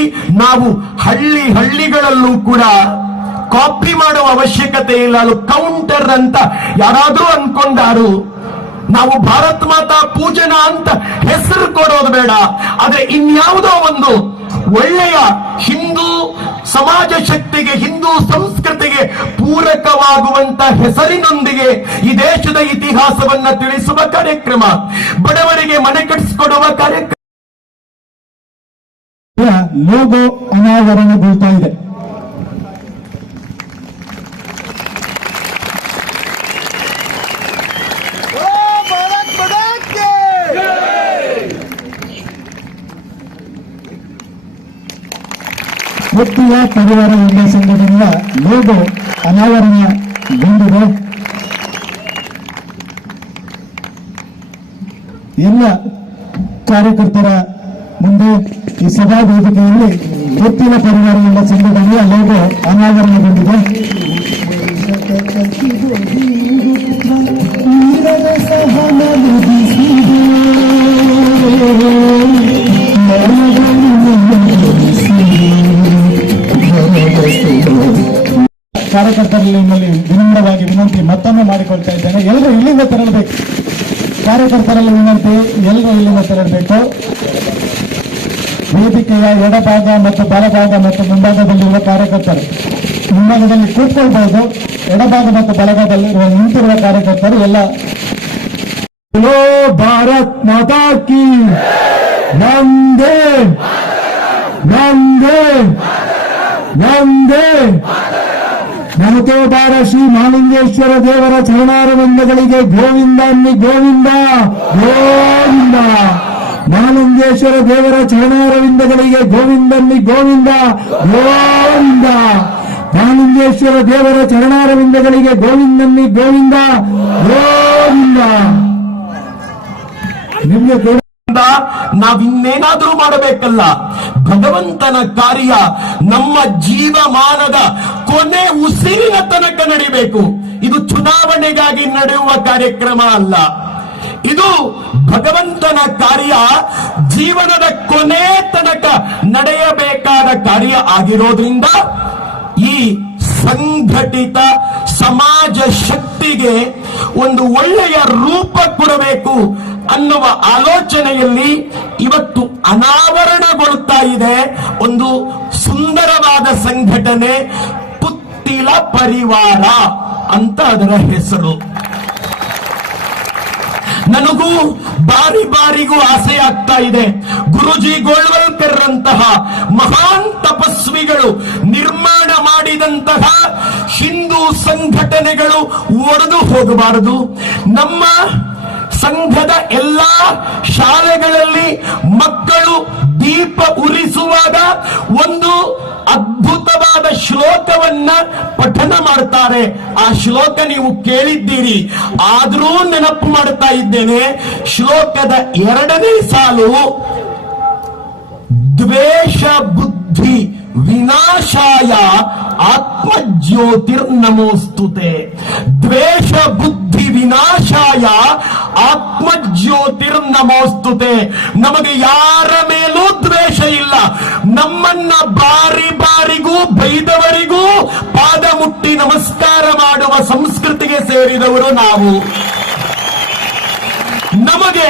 ನಾವು ಹಳ್ಳಿಗಳಲ್ಲೂ ಕೂಡ ಕಾಪಿ ಮಾಡುವ ಅವಶ್ಯಕತೆ ಇಲ್ಲ. ಅದು ಕೌಂಟರ್ ಅಂತ ಯಾರಾದ್ರೂ ಅನ್ಕೊಂಡಾರು. ನಾವು ಭಾರತ್ ಮಾತಾ ಪೂಜನ ಅಂತ ಹೆಸರು ಕೊಡೋದು ಬೇಡ, ಆದ್ರೆ ಇನ್ಯಾವುದೋ ಒಂದು ಒಳ್ಳೆಯ ಹಿಂದೂ ಸಮಾಜ ಶಕ್ತಿಗೆ, ಹಿಂದೂ ಸಂಸ್ಕೃತಿಗೆ ಪೂರಕವಾಗುವಂತ ಹೆಸರಿನೊಂದಿಗೆ ಈ ದೇಶದ ಇತಿಹಾಸವನ್ನ ತಿಳಿಸುವ ಕಾರ್ಯಕ್ರಮ, ಬಡವರಿಗೆ ಮನೆ ಕಟ್ಟಿಸಿಕೊಡುವ ಕಾರ್ಯಕ್ರಮ. ಲೋಗೋ ಅನಾವರಣಗೊಳ್ತಾ ಇದೆ. ಪುತ್ತಿಲ ಪರಿವಾರ ಎಂಬ ಸಂಘಟನೆಯ ಲೋಗೋ ಅನಾವರಣಗೊಂಡಿದೆ. ಎಲ್ಲ ಕಾರ್ಯಕರ್ತರ ಮುಂದೆ ಈ ಸಭಾ ವೇದಿಕೆಯಲ್ಲಿ ಪುತ್ತಿಲ ಪರಿವಾರ ಎಂಬ ಸಂಘಟನೆಯ ಲೋಗೋ ಅನಾವರಣಗೊಂಡಿದೆ. ಕಾರ್ಯಕರ್ತರಲ್ಲಿ ನಿಮ್ಮಲ್ಲಿ ವಿನಮ್ರವಾಗಿ ವಿನಂತಿ ಮತ್ತೊಮ್ಮೆ ಮಾಡಿಕೊಳ್ತಾ ಇದ್ದೇನೆ, ಎಲ್ಲರೂ ಇಲ್ಲಿಂದ ತೆರಳಬೇಕು. ಕಾರ್ಯಕರ್ತರಲ್ಲಿ ವಿನಂತಿ, ಎಲ್ಲರೂ ಇಲ್ಲಿಂದ ತೆರಳಬೇಕು. ವೇದಿಕೆಯ ಎಡಭಾಗ ಮತ್ತು ಬಲಭಾಗ ಮತ್ತು ಮುಂಭಾಗದಲ್ಲಿರುವ ಕಾರ್ಯಕರ್ತರು ಮುಂಭಾಗದಲ್ಲಿ ಕೂತ್ಕೊಳ್ಬಹುದು. ಎಡಭಾಗ ಮತ್ತು ಬಲಭಾಗದಲ್ಲಿರುವ ನಿಂತಿರುವ ಕಾರ್ಯಕರ್ತರು ಎಲ್ಲ ಭಾರತ್ ಮಾತಾ ಕಿ ವಂದೇ ವಂದೇ ವಂದೇ. ನಮತೋಬಾರ ಶ್ರೀ ಮಹಾಲಿಂಗೇಶ್ವರ ದೇವರ ಚರಣಾರವಿಂದಗಳಿಗೆ ಗೋವಿಂದ ಅನ್ನಿ ಗೋವಿಂದ ಗೋವಿಂದ. ಮಹಾಲಿಂಗೇಶ್ವರ ದೇವರ ಚರಣಾರವಿಂದಗಳಿಗೆ ಗೋವಿಂದ ಅನ್ನಿ ಗೋವಿಂದ ಗೋವಿಂದ. ಮಹಾಲಿಂಗೇಶ್ವರ ದೇವರ ಚರಣಾರವಿಂದಗಳಿಗೆ ಗೋವಿಂದ ಅನ್ನಿ ಗೋವಿಂದ ಗೋವಿಂದ. ನಿಮ್ಗೆ ನಾವಿನ್ನೇನಾದ್ರೂ ಮಾಡಬೇಕಲ್ಲ. ಭಗವಂತನ ಕಾರ್ಯ ನಮ್ಮ ಜೀವಮಾನದ ಕೊನೆ ಉಸಿರಿನ ತನಕ ನಡಿಬೇಕು. ಇದು ಚುನಾವಣೆಗಾಗಿ ನಡೆಯುವ ಕಾರ್ಯಕ್ರಮ ಅಲ್ಲ. ಇದು ಭಗವಂತನ ಕಾರ್ಯ ಜೀವನದ ಕೊನೆ ತನಕ ನಡೆಯಬೇಕಾದ ಕಾರ್ಯ ಆಗಿರೋದ್ರಿಂದ ಈ ಸಂಘಟಿತ ಸಮಾಜ ಶಕ್ತಿಗೆ ಒಂದು ಒಳ್ಳೆಯ ರೂಪ ಕೊಡಬೇಕು ಅನ್ನುವ ಆಲೋಚನೆಯಲ್ಲಿ ಇವತ್ತು ಅನಾವರಣಗೊಳ್ತಾ ಇದೆ ಒಂದು ಸುಂದರವಾದ ಸಂಘಟನೆ, ಪುತ್ತಿಲ ಪರಿವಾರ ಅಂತ ಅದರ ಹೆಸರು. ನನಗೂ ಬಾರಿ ಬಾರಿಗೂ ಆಸೆ ಆಗ್ತಾ ಇದೆ, ಗುರುಜಿ ಗೋಳ್ವಲ್ಕರ್ ಅಂತಹ ಮಹಾನ್ ತಪಸ್ವಿಗಳು ನಿರ್ಮಾಣ ಮಾಡಿದಂತಹ ಹಿಂದೂ ಸಂಘಟನೆಗಳು ಒಡೆದು ಹೋಗಬಾರದು. ನಮ್ಮ ಸಂಘದ ಎಲ್ಲಾ ಶಾಲೆಗಳಲ್ಲಿ ಮಕ್ಕಳು ದೀಪ ಉರಿಸುವಾಗ ಒಂದು ಅದ್ಭುತವಾದ ಶ್ಲೋಕವನ್ನ ಪಠನ ಮಾಡ್ತಾರೆ. ಆ ಶ್ಲೋಕ ನೀವು ಕೇಳಿದ್ದೀರಿ, ಆದರೂ ನೆನಪು ಮಾಡ್ತಾ ಇದ್ದೇನೆ. ಶ್ಲೋಕದ 2ನೇ ಸಾಲು, ದ್ವೇಷ ಬುದ್ಧಿ ವಿನಾಶಾಯ ಆತ್ಮಜ್ಯೋತಿರ್ನಮೋಸ್ತುತೆ. ದ್ವೇಷ ಬುದ್ಧಿ ವಿನಾಶಾಯ ಆತ್ಮಜ್ಯೋತಿರ್ನಮೋಸ್ತುತೆ. ನಮಗೆ ಯಾರ ಮೇಲೂ ದ್ವೇಷ ಇಲ್ಲ. ನಮ್ಮನ್ನ ಬಾರಿ ಬಾರಿಗೂ ಬೈದವರಿಗೂ ಪಾದ ಮುಟ್ಟಿ ನಮಸ್ಕಾರ ಮಾಡುವ ಸಂಸ್ಕೃತಿಗೆ ಸೇರಿದವರು ನಾವು. ನಮಗೆ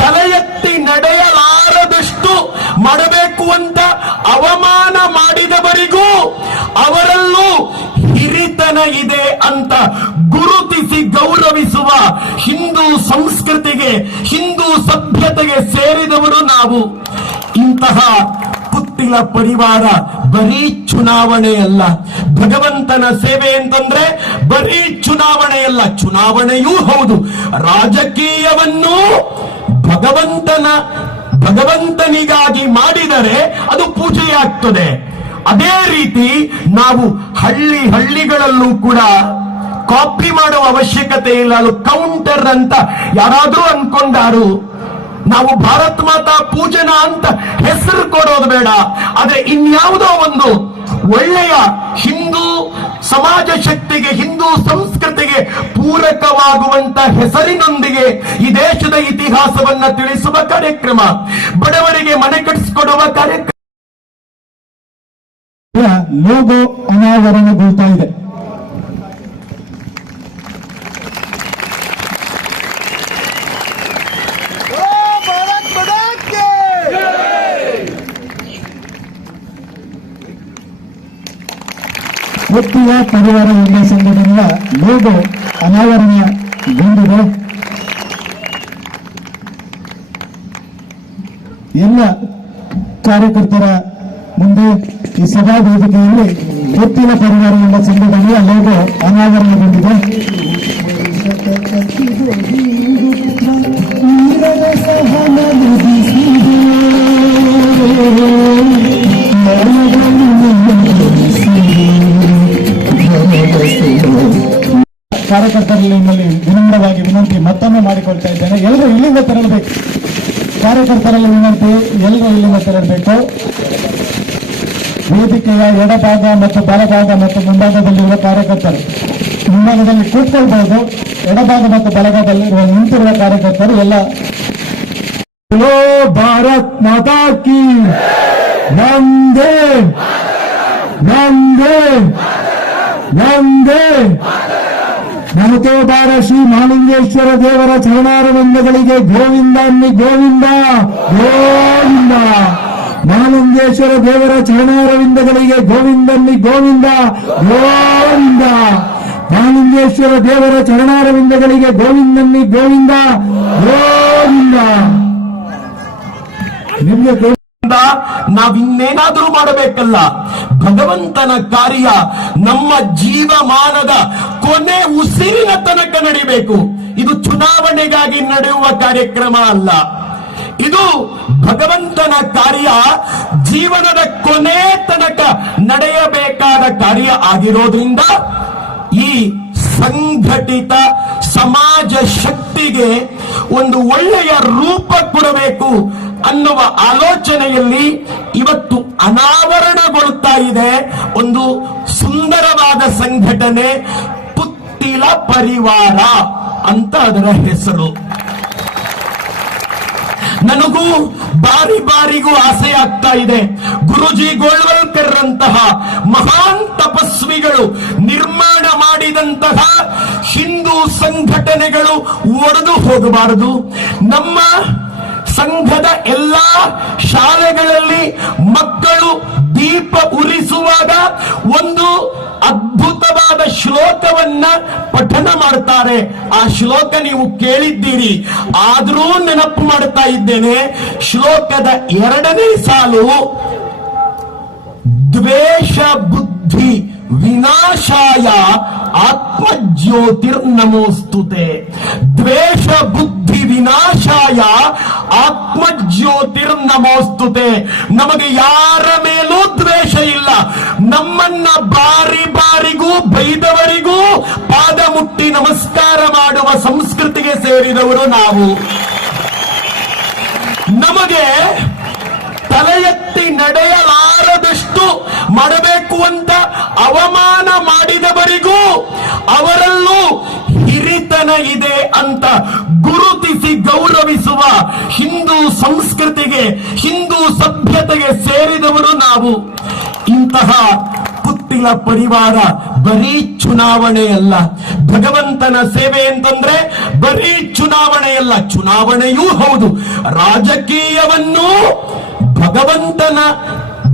ತಲೆ ಎತ್ತಿ ನಡೆಯಲಾರದಷ್ಟು ಮಾಡಬೇಕು ಅಂತ ಅವಮಾನ ಮಾಡಿದವರಿಗೂ ಅವರಲ್ಲೂ ಹಿರಿತನ ಇದೆ ಅಂತ ಗುರುತಿಸಿ ಗೌರವಿಸುವ ಹಿಂದೂ ಸಂಸ್ಕೃತಿಗೆ, ಹಿಂದೂ ಸಭ್ಯತೆಗೆ ಸೇರಿದವರು ನಾವು. ಇಂತಹ ಪುತ್ತಿಲ ಪರಿವಾರ ಬರೀ ಚುನಾವಣೆಯಲ್ಲ, ಭಗವಂತನ ಸೇವೆ ಅಂತಂದ್ರೆ ಬರೀ ಚುನಾವಣೆಯಲ್ಲ, ಚುನಾವಣೆಯೂ ಹೌದು. ರಾಜಕೀಯವನ್ನು ಭಗವಂತನಿಗಾಗಿ ಮಾಡಿದರೆ ಅದು ಪೂಜೆಯಾಗ್ತದೆ. ಅದೇ ರೀತಿ ನಾವು ಹಳ್ಳಿಗಳಲ್ಲೂ ಕೂಡ ಕಾಪಿ ಮಾಡುವ ಅವಶ್ಯಕತೆ ಇಲ್ಲ. ಅದು ಕೌಂಟರ್ ಅಂತ ಯಾರಾದ್ರೂ ಅನ್ಕೊಂಡಾರು. ನಾವು ಭಾರತ್ ಮಾತಾ ಪೂಜನ ಅಂತ ಹೆಸರು ಕೊಡೋದು ಬೇಡ, ಆದ್ರೆ ಇನ್ಯಾವುದೋ ಒಂದು ಒಳ್ಳೆಯ ಹಿಂದೂ ಸಮಾಜ ಶಕ್ತಿಗೆ, ಹಿಂದೂ ಸಂಸ್ಕೃತಿಗೆ ಪೂರಕವಾಗುವಂತ ಹೆಸರಿನೊಂದಿಗೆ ಈ ದೇಶದ ಇತಿಹಾಸವನ್ನ ತಿಳಿಸುವ ಕಾರ್ಯಕ್ರಮ, ಬಡವರಿಗೆ ಮನೆ ಕಟ್ಟಿಸಿಕೊಡುವ ಕಾರ್ಯಕ್ರಮ. ಲೋಗೋ ಅನಾವರಣಗೊಳ್ತಾ ಇದೆ. ಪುತ್ತಿಲ ಪರಿವಾರ ಎಂಬ ಸಂಘಟನೆಯ ಲೋಗೋ ಅನಾವರಣಗೊಂಡಿದೆ. ಎಲ್ಲ ಕಾರ್ಯಕರ್ತರ ಮುಂದೆ ಈ ಸಭಾ ವೇದಿಕೆಯಲ್ಲಿ ಪುತ್ತಿಲ ಪರಿವಾರ ಎಂಬ ಸಂಘಟನೆಯ ಲೋಗೋ ಅನಾವರಣಗೊಂಡಿದೆ. ಕಾರ್ಯಕರ್ತರಲ್ಲಿ ನಿಮ್ಮಲ್ಲಿ ವಿನಮ್ರವಾಗಿ ವಿನಂತಿ ಮತ್ತೊಮ್ಮೆ ಮಾಡಿಕೊಳ್ತಾ ಇದ್ದೇನೆ, ಎಲ್ಲರೂ ಇಲ್ಲಿಂದ ತೆರಳಬೇಕು. ಕಾರ್ಯಕರ್ತರಲ್ಲಿ ವಿನಂತಿ, ಎಲ್ಲರೂ ಇಲ್ಲಿಂದ ತೆರಳಬೇಕು. ವೇದಿಕೆಯ ಎಡಭಾಗ ಮತ್ತು ಬಲಭಾಗ ಮತ್ತು ಮುಂಭಾಗದಲ್ಲಿರುವ ಕಾರ್ಯಕರ್ತರು ಮುಂಭಾಗದಲ್ಲಿ ಕೂತ್ಕೊಳ್ಬಹುದು. ಎಡಭಾಗ ಮತ್ತು ಬಲಭಾಗದಲ್ಲಿರುವ ನಿಂತಿರುವ ಕಾರ್ಯಕರ್ತರು ಎಲ್ಲ ಭಾರತ್ ಮಾತಾ ಕಿ ವಂದೇ ವಂದೇ ವಂದೇ. ನಮತೆ ಬಾರ ಶ್ರೀ ಮಹಾಲಿಂಗೇಶ್ವರ ದೇವರ ಚರಣಾರವಿಂದಗಳಿಗೆ ಗೋವಿಂದ ಅನ್ನಿ ಗೋವಿಂದ ಗೋವಿಂದ. ಮಹಾಲಿಂಗೇಶ್ವರ ದೇವರ ಚರಣಾರವಿಂದಗಳಿಗೆ ಗೋವಿಂದನ್ನಿ ಗೋವಿಂದ ಗೋವಿಂದ. ಮಹಾಲಿಂಗೇಶ್ವರ ದೇವರ ಚರಣಾರವಿಂದಗಳಿಗೆ ಗೋವಿಂದನ್ನಿ ಗೋವಿಂದ ಗೋವಿಂದ. ನಿಮಗೆ ನಾವಿನ್ನೇನಾದ್ರೂ ಮಾಡಬೇಕಲ್ಲ. ಭಗವಂತನ ಕಾರ್ಯ ನಮ್ಮ ಜೀವಮಾನದ ಕೊನೆ ಉಸಿರಿನ ತನಕ ನಡಿಬೇಕು. ಇದು ಚುನಾವಣೆಗಾಗಿ ನಡೆಯುವ ಕಾರ್ಯಕ್ರಮ ಅಲ್ಲ. ಇದು ಭಗವಂತನ ಕಾರ್ಯ ಜೀವನದ ಕೊನೆ ತನಕ ನಡೆಯಬೇಕಾದ ಕಾರ್ಯ ಆಗಿರೋದ್ರಿಂದ ಈ ಸಂಘಟಿತ ಸಮಾಜ ಶಕ್ತಿಗೆ ಒಂದು ಒಳ್ಳೆಯ ರೂಪ ಕೊಡಬೇಕು ಅನ್ನುವ ಆಲೋಚನೆಯಲ್ಲಿ ಇವತ್ತು ಅನಾವರಣಗೊಳ್ತಾ ಇದೆ ಒಂದು ಸುಂದರವಾದ ಸಂಘಟನೆ, ಪುತ್ತಿಲ ಪರಿವಾರ ಅಂತ ಅದರ ಹೆಸರು. ನನಗೂ ಬಾರಿಗೂ ಆಸೆ ಆಗ್ತಾ ಇದೆ. ಗುರುಜಿ ಗೋಳ್ವಲ್ಕರ್ ರಂತಹ ಮಹಾನ್ ತಪಸ್ವಿಗಳು ನಿರ್ಮಾಣ ಮಾಡಿದಂತಹ ಹಿಂದೂ ಸಂಘಟನೆಗಳು ಒಡೆದು ಹೋಗಬಾರದು. ನಮ್ಮ ಸಂಘದ ಎಲ್ಲಾ ಶಾಲೆಗಳಲ್ಲಿ ಮಕ್ಕಳು ದೀಪ ಉರಿಸುವಾಗ ಒಂದು ಅದ್ಭುತವಾದ ಶ್ಲೋಕವನ್ನ ಪಠನ ಮಾಡ್ತಾರೆ. ಆ ಶ್ಲೋಕ ನೀವು ಕೇಳಿದ್ದೀರಿ, ಆದರೂ ನೆನಪು ಮಾಡ್ತಾ ಇದ್ದೇನೆ. ಶ್ಲೋಕದ 2ನೇ ಸಾಲು, ದ್ವೇಷ ಬುದ್ಧಿ ವಿನಾಶಾಯ ಆತ್ಮಜ್ಯೋತಿರ್ನಮೋಸ್ತುತೆ. ದ್ವೇಷ ಬುದ್ಧಿ ವಿನಾಶಾಯ ಆತ್ಮಜ್ಯೋತಿರ್ನಮೋಸ್ತುತೆ. ನಮಗೆ ಯಾರ ಮೇಲೂ ದ್ವೇಷ ಇಲ್ಲ. ನಮ್ಮನ್ನ ಬಾರಿಗೂ ಬೈದವರಿಗೂ ಪಾದ ಮುಟ್ಟಿ ನಮಸ್ಕಾರ ಮಾಡುವ ಸಂಸ್ಕೃತಿಗೆ ಸೇರಿದವರು ನಾವು. ನಮಗೆ ತಲೆ ಎತ್ತಿ ನಡೆಯಲಾರದಷ್ಟು ಮಾಡಬೇಕು ಅಂತ ಅವಮಾನ ಮಾಡಿದವರಿಗೂ ಅವರಲ್ಲೂ ಹಿರಿಯ ಹಿರಿತನ ಇದೆ ಅಂತ ಗುರುತಿಸಿ ಗೌರವಿಸುವ ಹಿಂದೂ ಸಂಸ್ಕೃತಿಗೆ, ಹಿಂದೂ ಸಭ್ಯತೆಗೆ ಸೇರಿದವರು ನಾವು. ಇಂತಹ ಪುತ್ತಿಲ ಪರಿವಾರ ಬರೀ ಚುನಾವಣೆಯಲ್ಲ, ಭಗವಂತನ ಸೇವೆ ಅಂತಂದ್ರೆ ಬರೀ ಚುನಾವಣೆಯಲ್ಲ, ಚುನಾವಣೆಯೂ ಹೌದು. ರಾಜಕೀಯವನ್ನು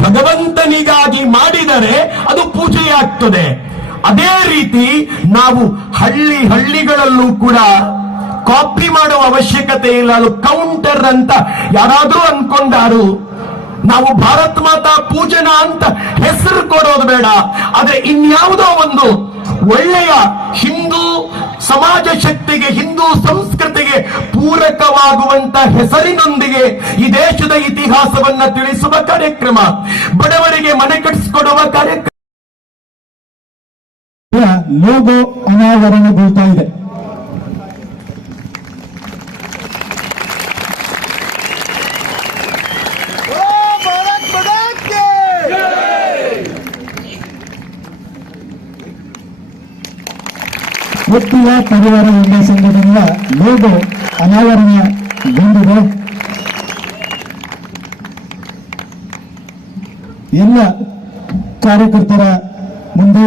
ಭಗವಂತನಿಗಾಗಿ ಮಾಡಿದರೆ ಅದು ಪೂಜೆಯಾಗ್ತದೆ. ಅದೇ ರೀತಿ ನಾವು ಹಳ್ಳಿಗಳಲ್ಲೂ ಕೂಡ ಕಾಪಿ ಮಾಡುವ ಅವಶ್ಯಕತೆ ಇಲ್ಲ. ಅದು ಕೌಂಟರ್ ಅಂತ ಯಾರಾದ್ರೂ ಅನ್ಕೊಂಡಾರು. ನಾವು ಭಾರತ್ ಮಾತಾ ಪೂಜನ ಅಂತ ಹೆಸರು ಕೊಡೋದು ಬೇಡ, ಆದ್ರೆ ಇನ್ಯಾವುದೋ ಒಂದು ಒಳ್ಳೆಯ ಹಿಂದೂ ಸಮಾಜ ಶಕ್ತಿಗೆ, ಹಿಂದೂ ಸಂಸ್ಕೃತಿಗೆ ಪೂರಕವಾಗುವಂತ ಹೆಸರಿನೊಂದಿಗೆ ಈ ದೇಶದ ಇತಿಹಾಸವನ್ನ ತಿಳಿಸುವ ಕಾರ್ಯಕ್ರಮ, ಬಡವರಿಗೆ ಮನೆ ಕಟ್ಟಿಸಿಕೊಡುವ ಕಾರ್ಯಕ್ರಮ. ಲೋಗೋ ಅನಾವರಣಗೊಳ್ತಾ ಇದೆ. ಪುತ್ತಿಲ ಪರಿವಾರ ಎಂಬ ಸಂಘಟನೆಯ ಲೋಗೋ ಅನಾವರಣಗೊಂಡಿದೆ. ಎಲ್ಲ ಕಾರ್ಯಕರ್ತರ ಮುಂದೆ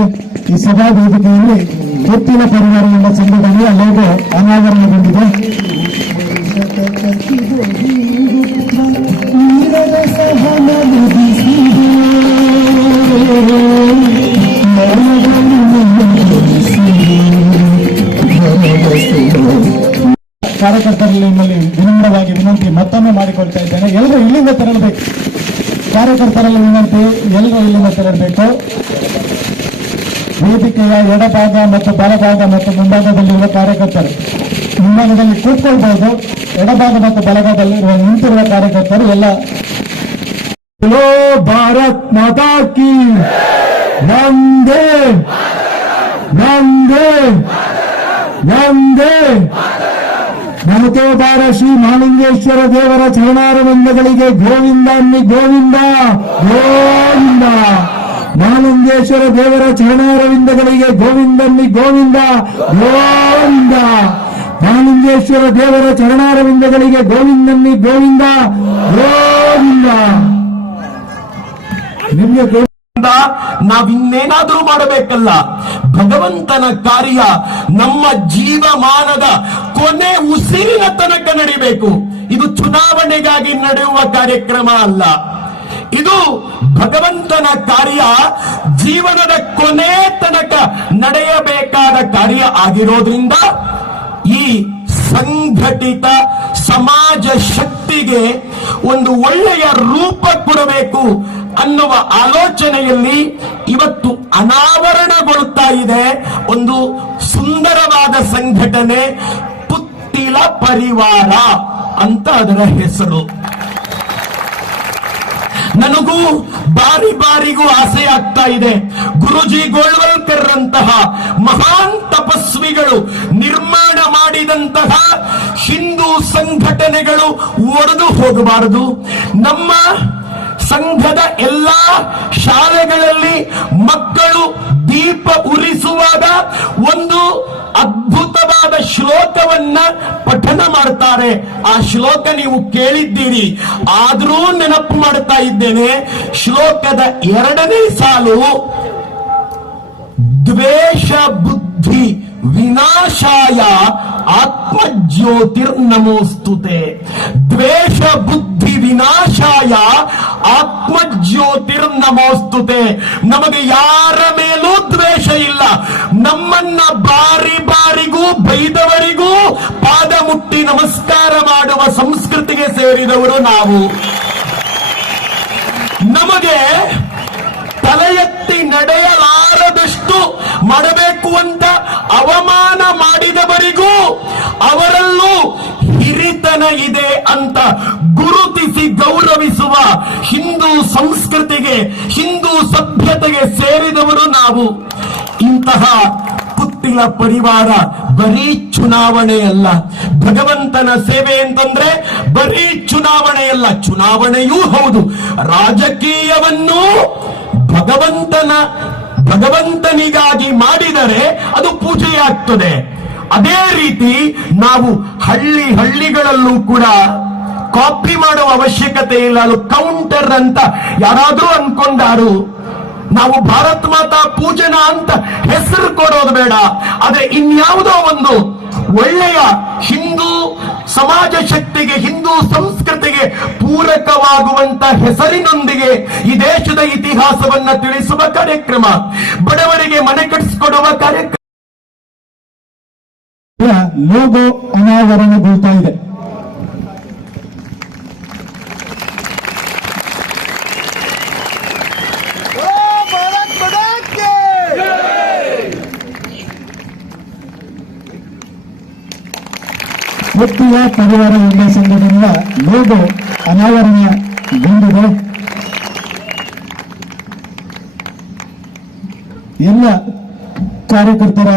ಈ ಸಭಾ ವೇದಿಕೆಯಲ್ಲಿ ಪುತ್ತಿಲ ಪರಿವಾರ ಎಂಬ ಸಂಘಟನೆಯ ಲೋಗೋ ಅನಾವರಣಗೊಂಡಿದೆ. ಕಾರ್ಯಕರ್ತರಲ್ಲಿ ನಿಮ್ಮಲ್ಲಿ ವಿನಮ್ರವಾಗಿ ವಿನಂತಿ ಮತ್ತೊಮ್ಮೆ ಮಾಡಿಕೊಳ್ತಾ ಇದ್ದೇನೆ, ಎಲ್ಲರೂ ಇಲ್ಲಿಂದ ತೆರಳಬೇಕು. ಕಾರ್ಯಕರ್ತರಲ್ಲಿ ವಿನಂತಿ, ಎಲ್ಲರೂ ಇಲ್ಲಿಂದ ತೆರಳಬೇಕು. ವೇದಿಕೆಯ ಎಡಭಾಗ ಮತ್ತು ಬಲಭಾಗ ಮತ್ತು ಮುಂಭಾಗದಲ್ಲಿರುವ ಕಾರ್ಯಕರ್ತರು ಮುಂಭಾಗದಲ್ಲಿ ಕೂತ್ಕೊಳ್ಬಹುದು. ಎಡಭಾಗ ಮತ್ತು ಬಲಭಾಗದಲ್ಲಿರುವ ನಿಂತಿರುವ ಕಾರ್ಯಕರ್ತರು ಎಲ್ಲ ಭಾರತ್ ಮಾತಾ ಕಿ ವಂದೇ ವಂದೇ ವಂದೇ. ನಮತೇದಾರ ಶ್ರೀ ಮಹಾಲಿಂಗೇಶ್ವರ ದೇವರ ಚರಣಾರವಿಂದಗಳಿಗೆ ಗೋವಿಂದ ಅನ್ನಿ ಗೋವಿಂದ ಗೋವಿಂದ. ಮಹಾಲಿಂಗೇಶ್ವರ ದೇವರ ಚರಣಾರವಿಂದಗಳಿಗೆ ಗೋವಿಂದ ಅನ್ನಿ ಗೋವಿಂದ ಗೋವಿಂದ. ಮಹಾಲಿಂಗೇಶ್ವರ ದೇವರ ಚರಣಾರವಿಂದಗಳಿಗೆ ಗೋವಿಂದ ಅನ್ನಿ ಗೋವಿಂದ ಗೋವಿಂದ. ನಿಮಗೆ ನಾವಿನ್ನೇನಾದ್ರೂ ಮಾಡಬೇಕಲ್ಲ, ಭಗವಂತನ ಕಾರ್ಯ ನಮ್ಮ ಜೀವಮಾನದ ಕೊನೆ ಉಸಿರಿನ ತನಕ ನಡಿಬೇಕು. ಇದು ಚುನಾವಣೆಗಾಗಿ ನಡೆಯುವ ಕಾರ್ಯಕ್ರಮ ಅಲ್ಲ, ಇದು ಭಗವಂತನ ಕಾರ್ಯ ಜೀವನದ ಕೊನೆ ತನಕ ನಡೆಯಬೇಕಾದ ಕಾರ್ಯ ಆಗಿರೋದ್ರಿಂದ ಈ ಸಂಘಟಿತ ಸಮಾಜ ಶಕ್ತಿಗೆ ಒಂದು ಒಳ್ಳೆಯ ರೂಪ ಕೊಡಬೇಕು ಅನ್ನುವ ಆಲೋಚನೆಯಲ್ಲಿ ಇವತ್ತು ಅನಾವರಣಗೊಳ್ತಾ ಇದೆ ಒಂದು ಸುಂದರವಾದ ಸಂಘಟನೆ, ಪುತ್ತಿಲ ಪರಿವಾರ ಅಂತ ಅದರ ಹೆಸರು. ನನಗೂ ಬಾರಿಗೂ ಆಸೆ ಆಗ್ತಾ ಇದೆ, ಗುರುಜಿ ಗೋಳ್ವಲ್ಕರ್ ರಂತಹ ಮಹಾನ್ ತಪಸ್ವಿಗಳು ನಿರ್ಮಾಣ ಮಾಡಿದಂತಹ ಹಿಂದೂ ಸಂಘಟನೆಗಳು ಒಡೆದು ಹೋಗಬಾರದು. ನಮ್ಮ ಸಂಘದ ಎಲ್ಲಾ ಶಾಲೆಗಳಲ್ಲಿ ಮಕ್ಕಳು ದೀಪ ಉರಿಸುವಾಗ ಒಂದು ಅದ್ಭುತವಾದ ಶ್ಲೋಕವನ್ನ ಪಠನ ಮಾಡ್ತಾರೆ. ಆ ಶ್ಲೋಕ ನೀವು ಕೇಳಿದ್ದೀರಿ, ಆದರೂ ನೆನಪು ಮಾಡ್ತಾ ಇದ್ದೇನೆ. ಶ್ಲೋಕದ 2ನೇ ಸಾಲು, ದ್ವೇಷ ಬುದ್ಧಿ ವಿನಾಶಾಯ ಆತ್ಮಜ್ಯೋತಿರ್ನಮೋಸ್ತುತೆ. ದ್ವೇಷ ಬುದ್ಧಿ ವಿನಾಶಾಯ ಆತ್ಮಜ್ಯೋತಿರ್ನಮೋಸ್ತುತೆ. ನಮಗೆ ಯಾರ ಮೇಲೂ ದ್ವೇಷ ಇಲ್ಲ. ನಮ್ಮನ್ನ ಬಾರಿಗೂ ಬೈದವರಿಗೂ ಪಾದ ಮುಟ್ಟಿ ನಮಸ್ಕಾರ ಮಾಡುವ ಸಂಸ್ಕೃತಿಗೆ ಸೇರಿದವರು ನಾವು. ನಮಗೆ ತಲೆ ಎತ್ತಿ ನಡೆಯಲಾರದಷ್ಟು ಮಾಡಬೇಕು ಅಂತ ಅವಮಾನ ಮಾಡಿದವರಿಗೂ ಅವರಲ್ಲೂ ಹಿರಿತನ ಇದೆ ಅಂತ ಗುರುತಿಸಿ ಗೌರವಿಸುವ ಹಿಂದೂ ಸಂಸ್ಕೃತಿಗೆ, ಹಿಂದೂ ಸಭ್ಯತೆಗೆ ಸೇರಿದವರು ನಾವು. ಇಂತಹ ಪುತ್ತಿಲ ಪರಿವಾರ ಬರೀ ಚುನಾವಣೆಯಲ್ಲ, ಭಗವಂತನ ಸೇವೆ ಅಂತಂದ್ರೆ ಬರೀ ಚುನಾವಣೆಯಲ್ಲ, ಚುನಾವಣೆಯೂ ಹೌದು. ರಾಜಕೀಯವನ್ನು ಭಗವಂತನಿಗಾಗಿ ಮಾಡಿದರೆ ಅದು ಪೂಜೆಯಾಗ್ತದೆ. ಅದೇ ರೀತಿ ನಾವು ಹಳ್ಳಿಗಳಲ್ಲೂ ಕೂಡ ಕಾಪಿ ಮಾಡುವ ಅವಶ್ಯಕತೆ ಇಲ್ಲ. ಅದು ಕೌಂಟರ್ ಅಂತ ಯಾರಾದ್ರೂ ಅನ್ಕೊಂಡಾರು. ನಾವು ಭಾರತ್ ಮಾತಾ ಪೂಜನಾ ಅಂತ ಹೆಸರು ಕೊಡೋದು ಬೇಡ, ಆದ್ರೆ ಇನ್ಯಾವುದೋ ಒಂದು ಒಳ್ಳೆಯ ಹಿಂದೂ ಸಮಾಜ ಶಕ್ತಿಗೆ, ಹಿಂದೂ ಸಂಸ್ಕೃತಿಗೆ ಪೂರಕವಾಗುವಂತ ಹೆಸರಿನೊಂದಿಗೆ ಈ ದೇಶದ ಇತಿಹಾಸವನ್ನ ತಿಳಿಸುವ ಕಾರ್ಯಕ್ರಮ, ಬಡವರಿಗೆ ಮನೆ ಕಟ್ಟಿಸಿಕೊಡುವ ಕಾರ್ಯಕ್ರಮ. ಲೋಗೋ ಅನಾವರಣಗೊಳ್ತಾ ಇದೆ. ಒಟ್ಟಿಯ ಪರಿವಾರ ಎಂಬ ಸಂಘಟನೆಯ ಲೋಗೋ ಅನಾವರಣಗೊಂಡಿದೆ. ಎಲ್ಲ ಕಾರ್ಯಕರ್ತರ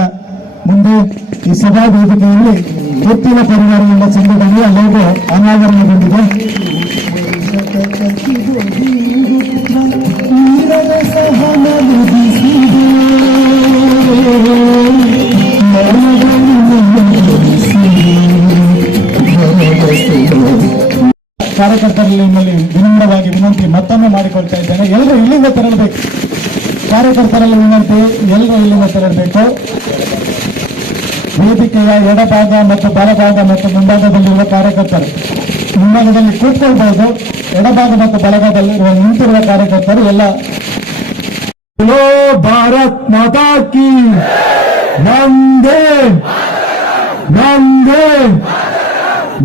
ಮುಂದೆ ಈ ಸಭಾ ವೇದಿಕೆಯಲ್ಲಿ ಒಟ್ಟಿನ ಪರಿವಾರ ಎಂಬ ಸಂಘಟನೆಯ ಲೋಗೋ ಅನಾವರಣಗೊಂಡಿದೆ. ಕಾರ್ಯಕರ್ತರಲ್ಲಿ ನಿಮ್ಮಲ್ಲಿ ವಿನಮ್ರವಾಗಿ ವಿನಂತಿ ಮತ್ತೊಮ್ಮೆ ಮಾಡಿಕೊಳ್ತಾ ಇದ್ದೇನೆ, ಎಲ್ಲರೂ ಇಲ್ಲಿಂದ ತೆರಳಬೇಕು. ಕಾರ್ಯಕರ್ತರಲ್ಲಿ ವಿನಂತಿ, ಎಲ್ಲರೂ ಇಲ್ಲಿಂದ ತೆರಳಬೇಕು. ವೇದಿಕೆಯ ಎಡಭಾಗ ಮತ್ತು ಬಲಭಾಗ ಮತ್ತು ಮುಂಭಾಗದಲ್ಲಿರುವ ಕಾರ್ಯಕರ್ತರು ಮುಂಭಾಗದಲ್ಲಿ ಕೂತ್ಕೊಳ್ಬಹುದು. ಎಡಭಾಗ ಮತ್ತು ಬಲಭಾಗದಲ್ಲಿರುವ ನಿಂತಿರುವ ಕಾರ್ಯಕರ್ತರು ಎಲ್ಲ ಭಾರತ್ ಮಾತಾ ಕಿ ವಂದೇ ವಂದೇ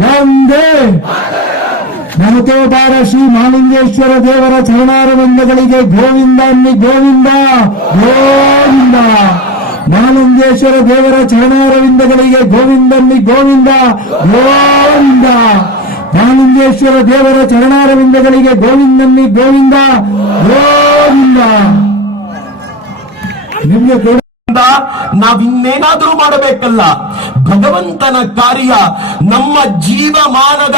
ವಂದೇ. ನಮತೋಬಾರ ಶ್ರೀ ಮಹಾಲಿಂಗೇಶ್ವರ ದೇವರ ಚರಣಾರವಿಂದಗಳಿಗೆ ಗೋವಿಂದ ಅನ್ನಿ ಗೋವಿಂದ ಗೋವಿಂದ. ಮಹಾಲಿಂಗೇಶ್ವರ ದೇವರ ಚರಣಾರವಿಂದಗಳಿಗೆ ಗೋವಿಂದ ಅನ್ನಿ ಗೋವಿಂದ ಗೋವಿಂದ. ಮಹಾಲಿಂಗೇಶ್ವರ ದೇವರ ಚರಣಾರವಿಂದಗಳಿಗೆ ಗೋವಿಂದ ಅನ್ನಿ ಗೋವಿಂದ ಗೋವಿಂದ. ನಿಮ್ಗೆ ನಾವಿನ್ನೇನಾದ್ರೂ ಮಾಡಬೇಕಲ್ಲ. ಭಗವಂತನ ಕಾರ್ಯ ನಮ್ಮ ಜೀವಮಾನದ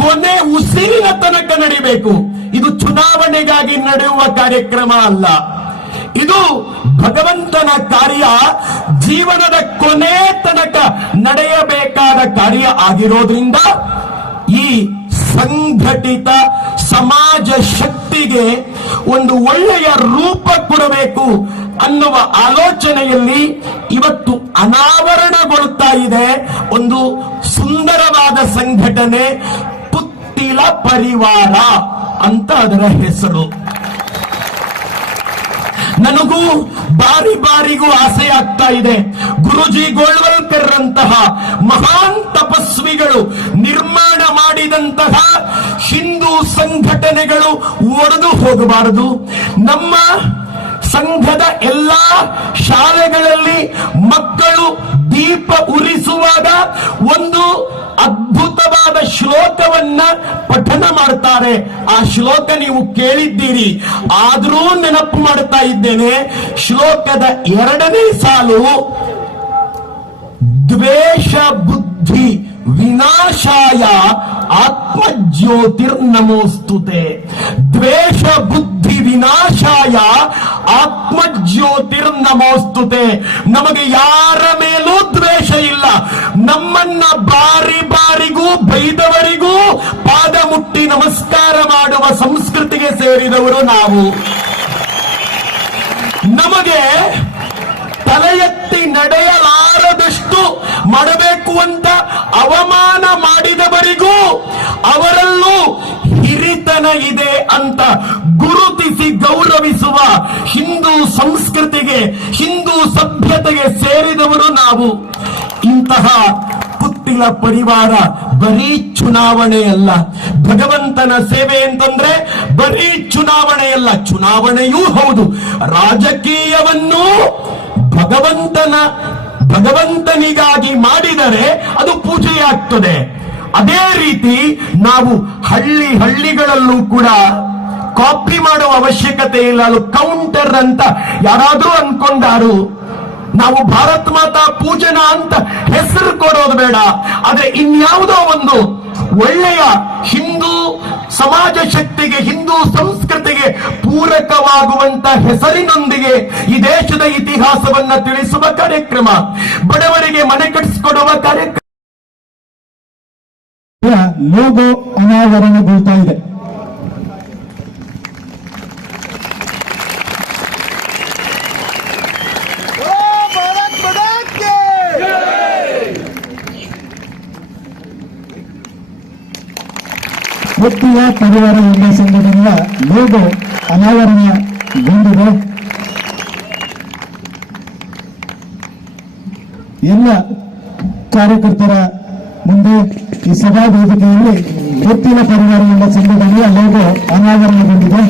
ಕೊನೆ ಉಸಿರಿನ ತನಕ ನಡಿಬೇಕು. ಇದು ಚುನಾವಣೆಗಾಗಿ ನಡೆಯುವ ಕಾರ್ಯಕ್ರಮ ಅಲ್ಲ. ಇದು ಭಗವಂತನ ಕಾರ್ಯ ಜೀವನದ ಕೊನೆ ತನಕ ನಡೆಯಬೇಕಾದ ಕಾರ್ಯ ಆಗಿರೋದ್ರಿಂದ ಈ ಸಂಘಟಿತ ಸಮಾಜ ಶಕ್ತಿಗೆ ಒಂದು ಒಳ್ಳೆಯ ರೂಪ ಕೊಡಬೇಕು ಅನ್ನುವ ಆಲೋಚನೆಯಲ್ಲಿ ಇವತ್ತು ಅನಾವರಣಗೊಳ್ತಾ ಇದೆ ಒಂದು ಸುಂದರವಾದ ಸಂಘಟನೆ, ಪುತ್ತಿಲ ಪರಿವಾರ ಅಂತ ಅದರ ಹೆಸರು. ನನಗೂ ಬಾರಿಗೂ ಆಸೆ ಆಗ್ತಾ ಇದೆ. ಗುರುಜಿ ಗೋಳ್ವಲ್ಕರ್ ರಂತಹ ಮಹಾನ್ ತಪಸ್ವಿಗಳು ನಿರ್ಮಾಣ ಮಾಡಿದಂತಹ ಹಿಂದೂ ಸಂಘಟನೆಗಳು ಒಡೆದು ಹೋಗಬಾರದು. ನಮ್ಮ ಸಂಘದ ಎಲ್ಲಾ ಶಾಲೆಗಳಲ್ಲಿ ಮಕ್ಕಳು ದೀಪ ಉರಿಸುವಾಗ ಒಂದು ಅದ್ಭುತವಾದ ಶ್ಲೋಕವನ್ನ ಪಠನ ಮಾಡ್ತಾರೆ. ಆ ಶ್ಲೋಕ ನೀವು ಕೇಳಿದ್ದೀರಿ, ಆದರೂ ನೆನಪು ಮಾಡ್ತಾ ಇದ್ದೇನೆ. ಶ್ಲೋಕದ 2ನೇ ಸಾಲು, ದ್ವೇಷ ಬುದ್ಧಿ ವಿನಾಶಾಯ ಆತ್ಮಜ್ಯೋತಿರ್ನಮೋಸ್ತುತೆ. ದ್ವೇಷ ಬುದ್ಧಿ ವಿನಾಶಾಯ ಆತ್ಮಜ್ಯೋತಿರ್ನಮೋಸ್ತುತೆ. ನಮಗೆ ಯಾರ ಮೇಲೂ ದ್ವೇಷ ಇಲ್ಲ. ನಮ್ಮನ್ನ ಬಾರಿಗೂ ಬೈದವರಿಗೂ ಪಾದ ಮುಟ್ಟಿ ನಮಸ್ಕಾರ ಮಾಡುವ ಸಂಸ್ಕೃತಿಗೆ ಸೇರಿದವರು ನಾವು. ನಮಗೆ ತಲೆ ಎತ್ತಿ ನಡೆಯಲಾರದಷ್ಟು ಮಾಡಬೇಕು ಅಂತ ಅವಮಾನ ಮಾಡಿದವರಿಗೂ ಅವರಲ್ಲೂ ಹಿರಿತನ ಇದೆ ಅಂತ ಗುರುತಿಸಿ ಗೌರವಿಸುವ ಹಿಂದೂ ಸಂಸ್ಕೃತಿಗೆ, ಹಿಂದೂ ಸಭ್ಯತೆಗೆ ಸೇರಿದವರು ನಾವು. ಇಂತಹ ಪುತ್ತಿಲ ಪರಿವಾರ ಬರೀ ಚುನಾವಣೆಯಲ್ಲ, ಭಗವಂತನ ಸೇವೆ ಅಂತಂದ್ರೆ ಬರೀ ಚುನಾವಣೆಯಲ್ಲ, ಚುನಾವಣೆಯೂ ಹೌದು, ರಾಜಕೀಯವನ್ನು ಭಗವಂತನಿಗಾಗಿ ಮಾಡಿದರೆ ಅದು ಪೂಜೆಯಾಗ್ತದೆ. ಅದೇ ರೀತಿ ನಾವು ಹಳ್ಳಿಗಳಲ್ಲೂ ಕೂಡ ಕಾಪಿ ಮಾಡುವ ಅವಶ್ಯಕತೆ ಇಲ್ಲ. ಅದು ಕೌಂಟರ್ ಅಂತ ಯಾರಾದ್ರೂ ಅನ್ಕೊಂಡಾರು. ನಾವು ಭಾರತ್ ಮಾತಾ ಪೂಜನಾ ಅಂತ ಹೆಸರು ಕೊಡೋದು ಬೇಡ, ಆದ್ರೆ ಇನ್ಯಾವುದೋ ಒಂದು ಒಳ್ಳೆಯ ಹಿಂದೂ ಸಮಾಜ ಶಕ್ತಿಗೆ, ಹಿಂದೂ ಸಂಸ್ಕೃತಿಗೆ ಪೂರಕವಾಗುವಂತ ಹೆಸರಿನೊಂದಿಗೆ ಈ ದೇಶದ ಇತಿಹಾಸವನ್ನ ತಿಳಿಸುವ ಕಾರ್ಯಕ್ರಮ, ಬಡವರಿಗೆ ಮನೆ ಕಟ್ಟಿಸಿಕೊಡುವ ಕಾರ್ಯಕ್ರಮ. ಲೋಗೋ ಅನಾವರಣಗೊಳ್ತಾ ಇದೆ. ಒತ್ತಿಯ ಪರಿವಾರ ಎಂಬ ಸಂಘಟನೆಯ ಲೋಗೋ ಅನಾವರಣಗೊಂಡಿದೆ. ಎಲ್ಲ ಕಾರ್ಯಕರ್ತರ ಮುಂದೆ ಈ ಸಭಾ ವೇದಿಕೆಯಲ್ಲಿ ಒತ್ತಿನ ಪರಿವಾರ ಎಂಬ ಸಂಘಟನೆಯ ಲೋಗೋ ಅನಾವರಣಗೊಂಡಿದೆ.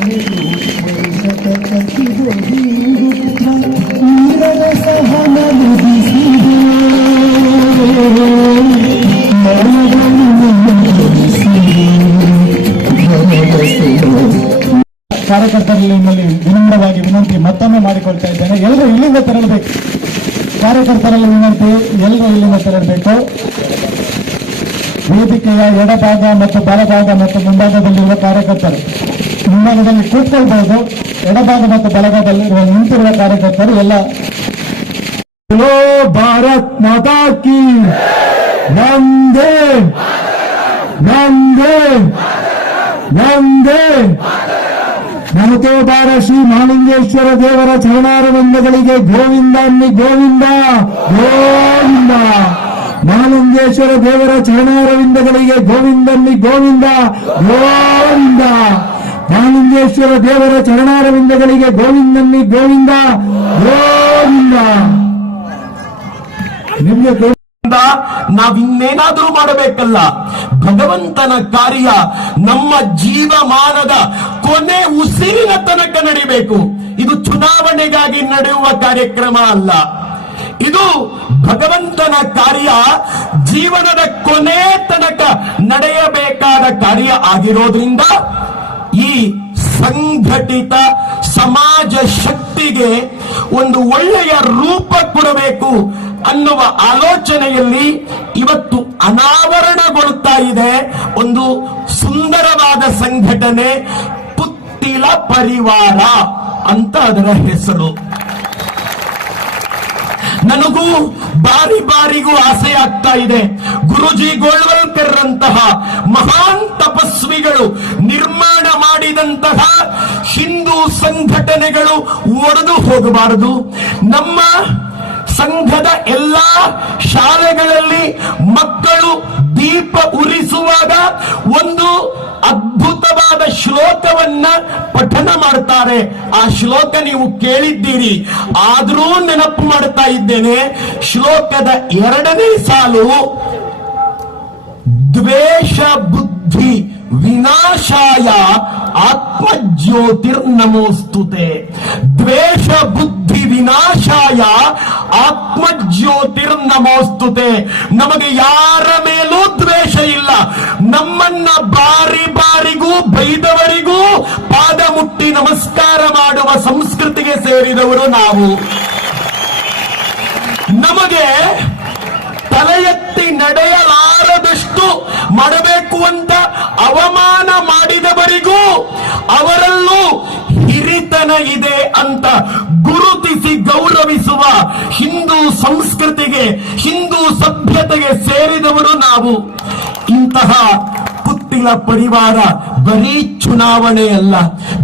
ಕಾರ್ಯಕರ್ತರಲ್ಲಿ ನಿಮ್ಮಲ್ಲಿ ವಿನಮ್ರವಾಗಿ ವಿನಂತಿ ಮತ್ತೊಮ್ಮೆ ಮಾಡಿಕೊಳ್ತಾ ಇದ್ದೇನೆ, ಎಲ್ಲರೂ ಇಲ್ಲಿಂದ ತೆರಳಬೇಕು. ಕಾರ್ಯಕರ್ತರಲ್ಲಿ ವಿನಂತಿ, ಎಲ್ಲರೂ ಇಲ್ಲಿಂದ ತೆರಳಬೇಕು. ವೇದಿಕೆಯ ಎಡಭಾಗ ಮತ್ತು ಬಲಭಾಗ ಮತ್ತು ಮುಂಭಾಗದಲ್ಲಿರುವ ಕಾರ್ಯಕರ್ತರು ಮುಂಭಾಗದಲ್ಲಿ ಕೂತ್ಕೊಳ್ಬಹುದು. ಎಡಭಾಗ ಮತ್ತು ಬಲಭಾಗದಲ್ಲಿರುವ ನಿಂತಿರುವ ಕಾರ್ಯಕರ್ತರು ಎಲ್ಲ ಭಾರತ್ ಮಾತಾ ಕಿ ವಂದೇ ವಂದೇ ವಂದೇ. ನಮತೆ ಬಾರ ಶ್ರೀ ಮಹಾಲಿಂಗೇಶ್ವರ ದೇವರ ಚರಣಾರವಿಂದಗಳಿಗೆ ಗೋವಿಂದ ಅನ್ನಿ ಗೋವಿಂದ ಗೋವಿಂದ. ಮಹಾಲಿಂಗೇಶ್ವರ ದೇವರ ಚರಣಾರವಿಂದಗಳಿಗೆ ಗೋವಿಂದನ್ನಿ ಗೋವಿಂದ ಗೋವಿಂದ. ಮಹಾಲಿಂಗೇಶ್ವರ ದೇವರ ಚರಣಾರವಿಂದಗಳಿಗೆ ಗೋವಿಂದನ್ನಿ ಗೋವಿಂದ ಗೋವಿಂದ. ನಿಮಗೆ ನಾವಿನ್ನೇನಾದ್ರೂ ಮಾಡಬೇಕಲ್ಲ, ಭಗವಂತನ ಕಾರ್ಯ ನಮ್ಮ ಜೀವಮಾನದ ಕೊನೆ ಉಸಿರಿನ ತನಕ ನಡಿಬೇಕು. ಇದು ಚುನಾವಣೆಗಾಗಿ ನಡೆಯುವ ಕಾರ್ಯಕ್ರಮ ಅಲ್ಲ, ಇದು ಭಗವಂತನ ಕಾರ್ಯ ಜೀವನದ ಕೊನೆ ತನಕ ನಡೆಯಬೇಕಾದ ಕಾರ್ಯ ಆಗಿರೋದ್ರಿಂದ ಈ ಸಂಘಟಿತ ಸಮಾಜ ಶಕ್ತಿಗೆ ಒಂದು ಒಳ್ಳೆಯ ರೂಪ ಕೊಡಬೇಕು ಅನ್ನುವ ಆಲೋಚನೆಯಲ್ಲಿ ಇವತ್ತು ಅನಾವರಣಗೊಳ್ತಾ ಇದೆ ಒಂದು ಸುಂದರವಾದ ಸಂಘಟನೆ, ಪುತ್ತಿಲ ಪರಿವಾರ ಅಂತ ಅದರ ಹೆಸರು. ನನಗೂ ಬಾರಿ ಬಾರಿಗೂ ಆಸೆ ಆಗ್ತಾ ಇದೆ, ಗುರುಜಿ ಗೋಳ್ವಲ್ಕರ್ ರಂತಹ ಮಹಾನ್ ತಪಸ್ವಿಗಳು ನಿರ್ಮಾಣ ಮಾಡಿದಂತಹ ಹಿಂದೂ ಸಂಘಟನೆಗಳು ಒಡೆದು ಹೋಗಬಾರದು. ನಮ್ಮ ಸಂಘದ ಎಲ್ಲಾ ಶಾಲೆಗಳಲ್ಲಿ ಮಕ್ಕಳು ದೀಪ ಉರಿಸುವಾಗ ಒಂದು ಅದ್ಭುತವಾದ ಶ್ಲೋಕವನ್ನ ಪಠನ ಮಾಡ್ತಾರೆ. ಆ ಶ್ಲೋಕ ನೀವು ಕೇಳಿದ್ದೀರಿ, ಆದರೂ ನೆನಪು ಮಾಡ್ತಾ ಇದ್ದೇನೆ. ಶ್ಲೋಕದ 2ನೇ ಸಾಲು, ದ್ವೇಷ ಬುದ್ಧಿ ವಿನಾಶಾಯ ಆತ್ಮಜ್ಯೋತಿರ್ ನಮೋಸ್ತುತೆ. ದ್ವೇಷ ಬುದ್ಧಿ ವಿನಾಶಾಯ ಆತ್ಮಜ್ಯೋತಿರ್ ನಮೋಸ್ತುತೆ. ನಮಗೆ ಯಾರ ಮೇಲೂ ದ್ವೇಷ ಇಲ್ಲ. ನಮ್ಮನ್ನ ಬಾರಿ ಬಾರಿಗೂ ಬೈದವರಿಗೂ ಪಾದ ಮುಟ್ಟಿ ನಮಸ್ಕಾರ ಮಾಡುವ ಸಂಸ್ಕೃತಿಗೆ ಸೇರಿದವರು ನಾವು. ನಮಗೆ ತಲೆ ಎತ್ತಿ ನಡೆಯಲಾರದಷ್ಟು ಮಾಡಬೇಕು ಅಂತ ಅವಮಾನ ಮಾಡಿದವರಿಗೂ ಅವರಲ್ಲೂ ಹಿರಿತನ ಇದೆ ಅಂತ ಗುರುತಿಸಿ ಗೌರವಿಸುವ ಹಿಂದೂ ಸಂಸ್ಕೃತಿಗೆ, ಹಿಂದೂ ಸಭ್ಯತೆಗೆ ಸೇರಿದವರು ನಾವು. ಇಂತಹ ಪುತ್ತಿಲ ಪರಿವಾರ ಬರೀ ಚುನಾವಣೆಯಲ್ಲ,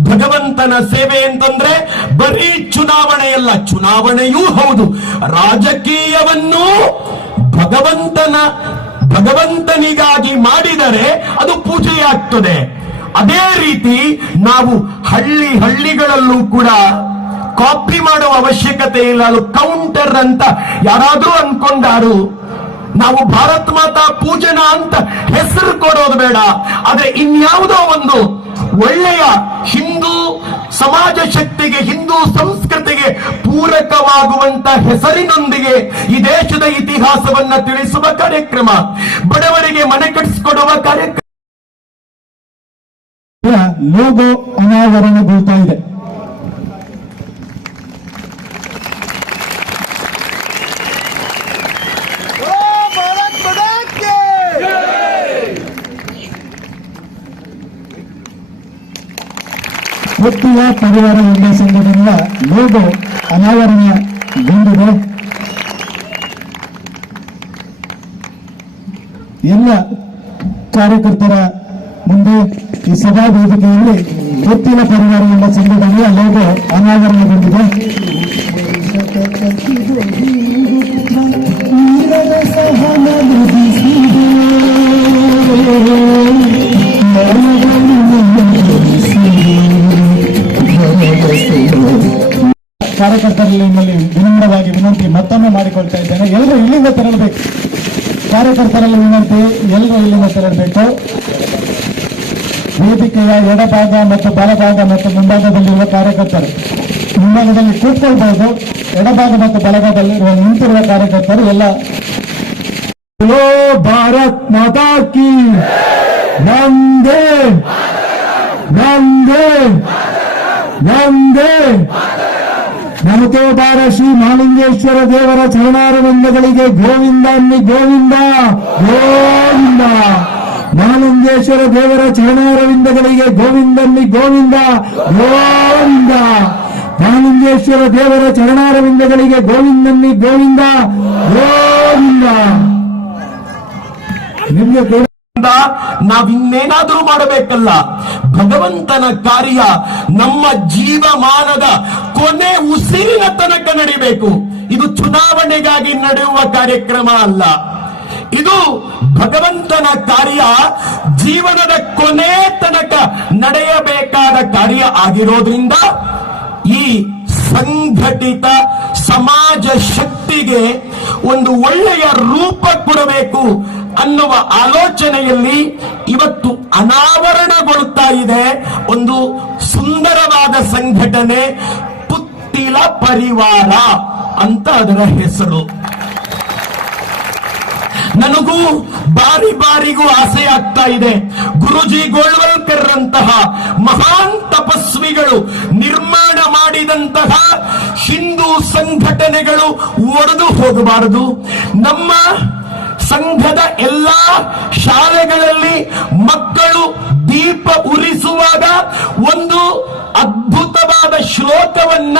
ಭಗವಂತನ ಸೇವೆ ಅಂತಂದ್ರೆ ಬರೀ ಚುನಾವಣೆಯಲ್ಲ, ಚುನಾವಣೆಯೂ ಹೌದು, ರಾಜಕೀಯವನ್ನು ಭಗವಂತನಿಗಾಗಿ ಮಾಡಿದರೆ ಅದು ಪೂಜೆಯಾಗ್ತದೆ. ಅದೇ ರೀತಿ ನಾವು ಹಳ್ಳಿಗಳಲ್ಲೂ ಕೂಡ ಕಾಪಿ ಮಾಡುವ ಅವಶ್ಯಕತೆ ಇಲ್ಲ, ಅದು ಕೌಂಟರ್ ಅಂತ ಯಾರಾದ್ರೂ ಅನ್ಕೊಂಡಾರು. ನಾವು ಭಾರತ್ ಮಾತಾ ಪೂಜನಾ ಅಂತ ಹೆಸರು ಕೊಡೋದು ಬೇಡ, ಆದ್ರೆ ಇನ್ಯಾವುದೋ ಒಂದು ಒಳ್ಳೆಯ ಹಿಂದೂ ಸಮಾಜ ಶಕ್ತಿಗೆ, ಹಿಂದೂ ಸಂಸ್ಕೃತಿಗೆ ಪೂರಕವಾಗುವಂತ ಹೆಸರಿನೊಂದಿಗೆ ಈ ದೇಶದ ಇತಿಹಾಸವನ್ನ ತಿಳಿಸುವ ಕಾರ್ಯಕ್ರಮ, ಬಡವರಿಗೆ ಮನೆ ಕಟ್ಟಿಸಿಕೊಡುವ ಕಾರ್ಯಕ್ರಮ. ಲೋಗೋ ಅನಾವರಣಗೊಳ್ತಾ ಇದೆ. ಒತ್ತಿಯ ಪರಿವಾರ ಒಂದೇ ಸಂಘಟನೆಯ ಲೋಗೋ ಅನಾವರಣಗೊಂಡಿದೆ. ಎಲ್ಲ ಕಾರ್ಯಕರ್ತರ ಮುಂದೆ ಈ ಸಭಾ ವೇದಿಕೆಯಲ್ಲಿ ಒತ್ತಿನ ಪರಿವಾರ ಎಂಬ ಸಂಘಟನೆಯ ಲೋಗೋ ಅನಾವರಣಗೊಂಡಿದೆ. ಕಾರ್ಯಕರ್ತರಲ್ಲಿ ನಿಮ್ಮಲ್ಲಿ ವಿನಮ್ರವಾಗಿ ವಿನಂತಿ ಮತ್ತೊಮ್ಮೆ ಮಾಡಿಕೊಳ್ತಾ ಇದ್ದೇನೆ, ಎಲ್ಲರೂ ಇಲ್ಲಿಂದ ತೆರಳಬೇಕು. ಕಾರ್ಯಕರ್ತರಲ್ಲಿ ವಿನಂತಿ, ಎಲ್ಲರೂ ಇಲ್ಲಿಂದ ತೆರಳಬೇಕು. ವೇದಿಕೆಯ ಎಡಭಾಗ ಮತ್ತು ಬಲಭಾಗ ಮತ್ತು ಮುಂಭಾಗದಲ್ಲಿರುವ ಕಾರ್ಯಕರ್ತರು ಮುಂಭಾಗದಲ್ಲಿ ಕೂತ್ಕೊಳ್ಬಹುದು. ಎಡಭಾಗ ಮತ್ತು ಬಲಭಾಗದಲ್ಲಿರುವ ನಿಂತಿರುವ ಕಾರ್ಯಕರ್ತರು ಎಲ್ಲ ಭಾರತ್ ಮಾತಾ ಕಿ ವಂದೇ ವಂದೇ ವಂದೇ. ನಮತೋಬಾರ ಶ್ರೀ ಮಹಾಲಿಂಗೇಶ್ವರ ದೇವರ ಚರಣಾರವಿಂದಗಳಿಗೆ ಗೋವಿಂದ ಅನ್ನಿ ಗೋವಿಂದ ಗೋವಿಂದ. ಮಹಾಲಿಂಗೇಶ್ವರ ದೇವರ ಚರಣಾರವಿಂದಗಳಿಗೆ ಗೋವಿಂದ ಅನ್ನಿ ಗೋವಿಂದ ಗೋವಿಂದ. ಮಹಾಲಿಂಗೇಶ್ವರ ದೇವರ ಚರಣಾರವಿಂದಗಳಿಗೆ ಗೋವಿಂದ ಅನ್ನಿ ಗೋವಿಂದ ಗೋವಿಂದ. ನಿಮ್ಗೆ ನಾವಿನ್ನೇನಾದ್ರೂ ಮಾಡಬೇಕಲ್ಲ. ಭಗವಂತನ ಕಾರ್ಯ ನಮ್ಮ ಜೀವಮಾನದ ಕೊನೆ ಉಸಿರಿನ ತನಕ ನಡಿಬೇಕು. ಇದು ಚುನಾವಣೆಗಾಗಿ ನಡೆಯುವ ಕಾರ್ಯಕ್ರಮ ಅಲ್ಲ. ಇದು ಭಗವಂತನ ಕಾರ್ಯ ಜೀವನದ ಕೊನೆ ತನಕ ನಡೆಯಬೇಕಾದ ಕಾರ್ಯ ಆಗಿರೋದ್ರಿಂದ ಈ ಸಂಘಟಿತ ಸಮಾಜ ಶಕ್ತಿಗೆ ಒಂದು ಒಳ್ಳೆಯ ರೂಪ ಕೊಡಬೇಕು ಅನ್ನುವ ಆಲೋಚನೆಯಲ್ಲಿ ಇವತ್ತು ಅನಾವರಣಗೊಳ್ಳುತ್ತಾ ಇದೆ ಒಂದು ಸುಂದರವಾದ ಸಂಘಟನೆ, ಪುತ್ತಿಲ ಪರಿವಾರ ಅಂತ ಅದರ ಹೆಸರು. ನನಗೂ ಬಾರಿ ಬಾರಿಗೂ ಆಸೆ ಆಗ್ತಾ ಇದೆ, ಗುರುಜಿ ಗೋಳ್ವಲ್ಕರ್ ರಂತಹ ಮಹಾನ್ ತಪಸ್ವಿಗಳು ನಿರ್ಮಾಣ ಮಾಡಿದಂತಹ ಹಿಂದೂ ಸಂಘಟನೆಗಳು ಒಡೆದು ಹೋಗಬಾರದು. ನಮ್ಮ ಸಂಘದ ಎಲ್ಲಾ ಶಾಲೆಗಳಲ್ಲಿ ಮಕ್ಕಳು ದೀಪ ಉರಿಸುವಾಗ ಒಂದು ಅದ್ಭುತವಾದ ಶ್ಲೋಕವನ್ನ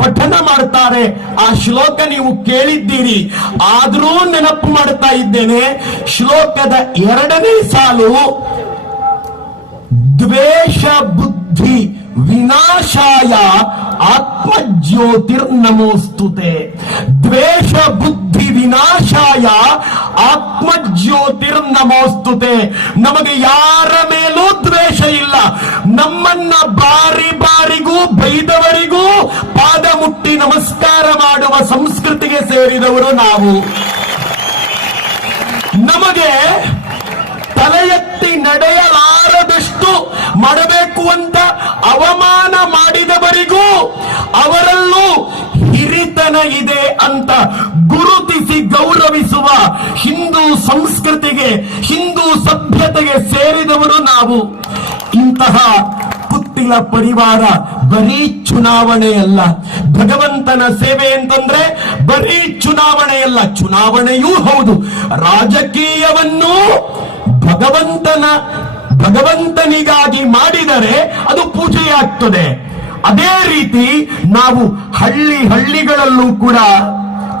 ಪಠನ ಮಾಡ್ತಾರೆ. ಆ ಶ್ಲೋಕ ನೀವು ಕೇಳಿದ್ದೀರಿ, ಆದರೂ ನೆನಪು ಮಾಡ್ತಾ ಇದ್ದೇನೆ. ಶ್ಲೋಕದ 2ನೇ ಸಾಲು, ದ್ವೇಷ ಬುದ್ಧಿ ವಿನಾಶಾಯ ಆತ್ಮಜ್ಯೋತಿರ್ನಮೋಸ್ತುತೆ. ದ್ವೇಷ ಬುದ್ಧಿ ವಿನಾಶಾಯ ಆತ್ಮಜ್ಯೋತಿರ್ನಮೋಸ್ತುತೆ. ನಮಗೆ ಯಾರ ಮೇಲೂ ದ್ವೇಷ ಇಲ್ಲ. ನಮ್ಮನ್ನ ಬಾರಿ ಬಾರಿಗೂ ಬೈದವರಿಗೂ ಪಾದ ಮುಟ್ಟಿ ನಮಸ್ಕಾರ ಮಾಡುವ ಸಂಸ್ಕೃತಿಗೆ ಸೇರಿದವರು ನಾವು. ನಮಗೆ ತಲೆ ಎತ್ತಿ ನಡೆಯಲಾರದಷ್ಟು ಮಾಡಬೇಕು ಅಂತ ಅವಮಾನ ಮಾಡಿದವರಿಗೂ ಅವರಲ್ಲೂ ಹಿರಿತನ ಇದೆ ಅಂತ ಗುರುತಿಸಿ ಗೌರವಿಸುವ ಹಿಂದೂ ಸಂಸ್ಕೃತಿಗೆ, ಹಿಂದೂ ಸಭ್ಯತೆಗೆ ಸೇರಿದವರು ನಾವು. ಇಂತಹ ಪುತ್ತಿಲ ಪರಿವಾರ ಬರೀ ಚುನಾವಣೆಯಲ್ಲ, ಭಗವಂತನ ಸೇವೆ ಅಂತಂದ್ರೆ ಬರೀ ಚುನಾವಣೆಯಲ್ಲ, ಚುನಾವಣೆಯೂ ಹೌದು, ರಾಜಕೀಯವನ್ನು ಭಗವಂತನಿಗಾಗಿ ಮಾಡಿದರೆ ಅದು ಪೂಜೆಯಾಗ್ತದೆ. ಅದೇ ರೀತಿ ನಾವು ಹಳ್ಳಿಗಳಲ್ಲೂ ಕೂಡ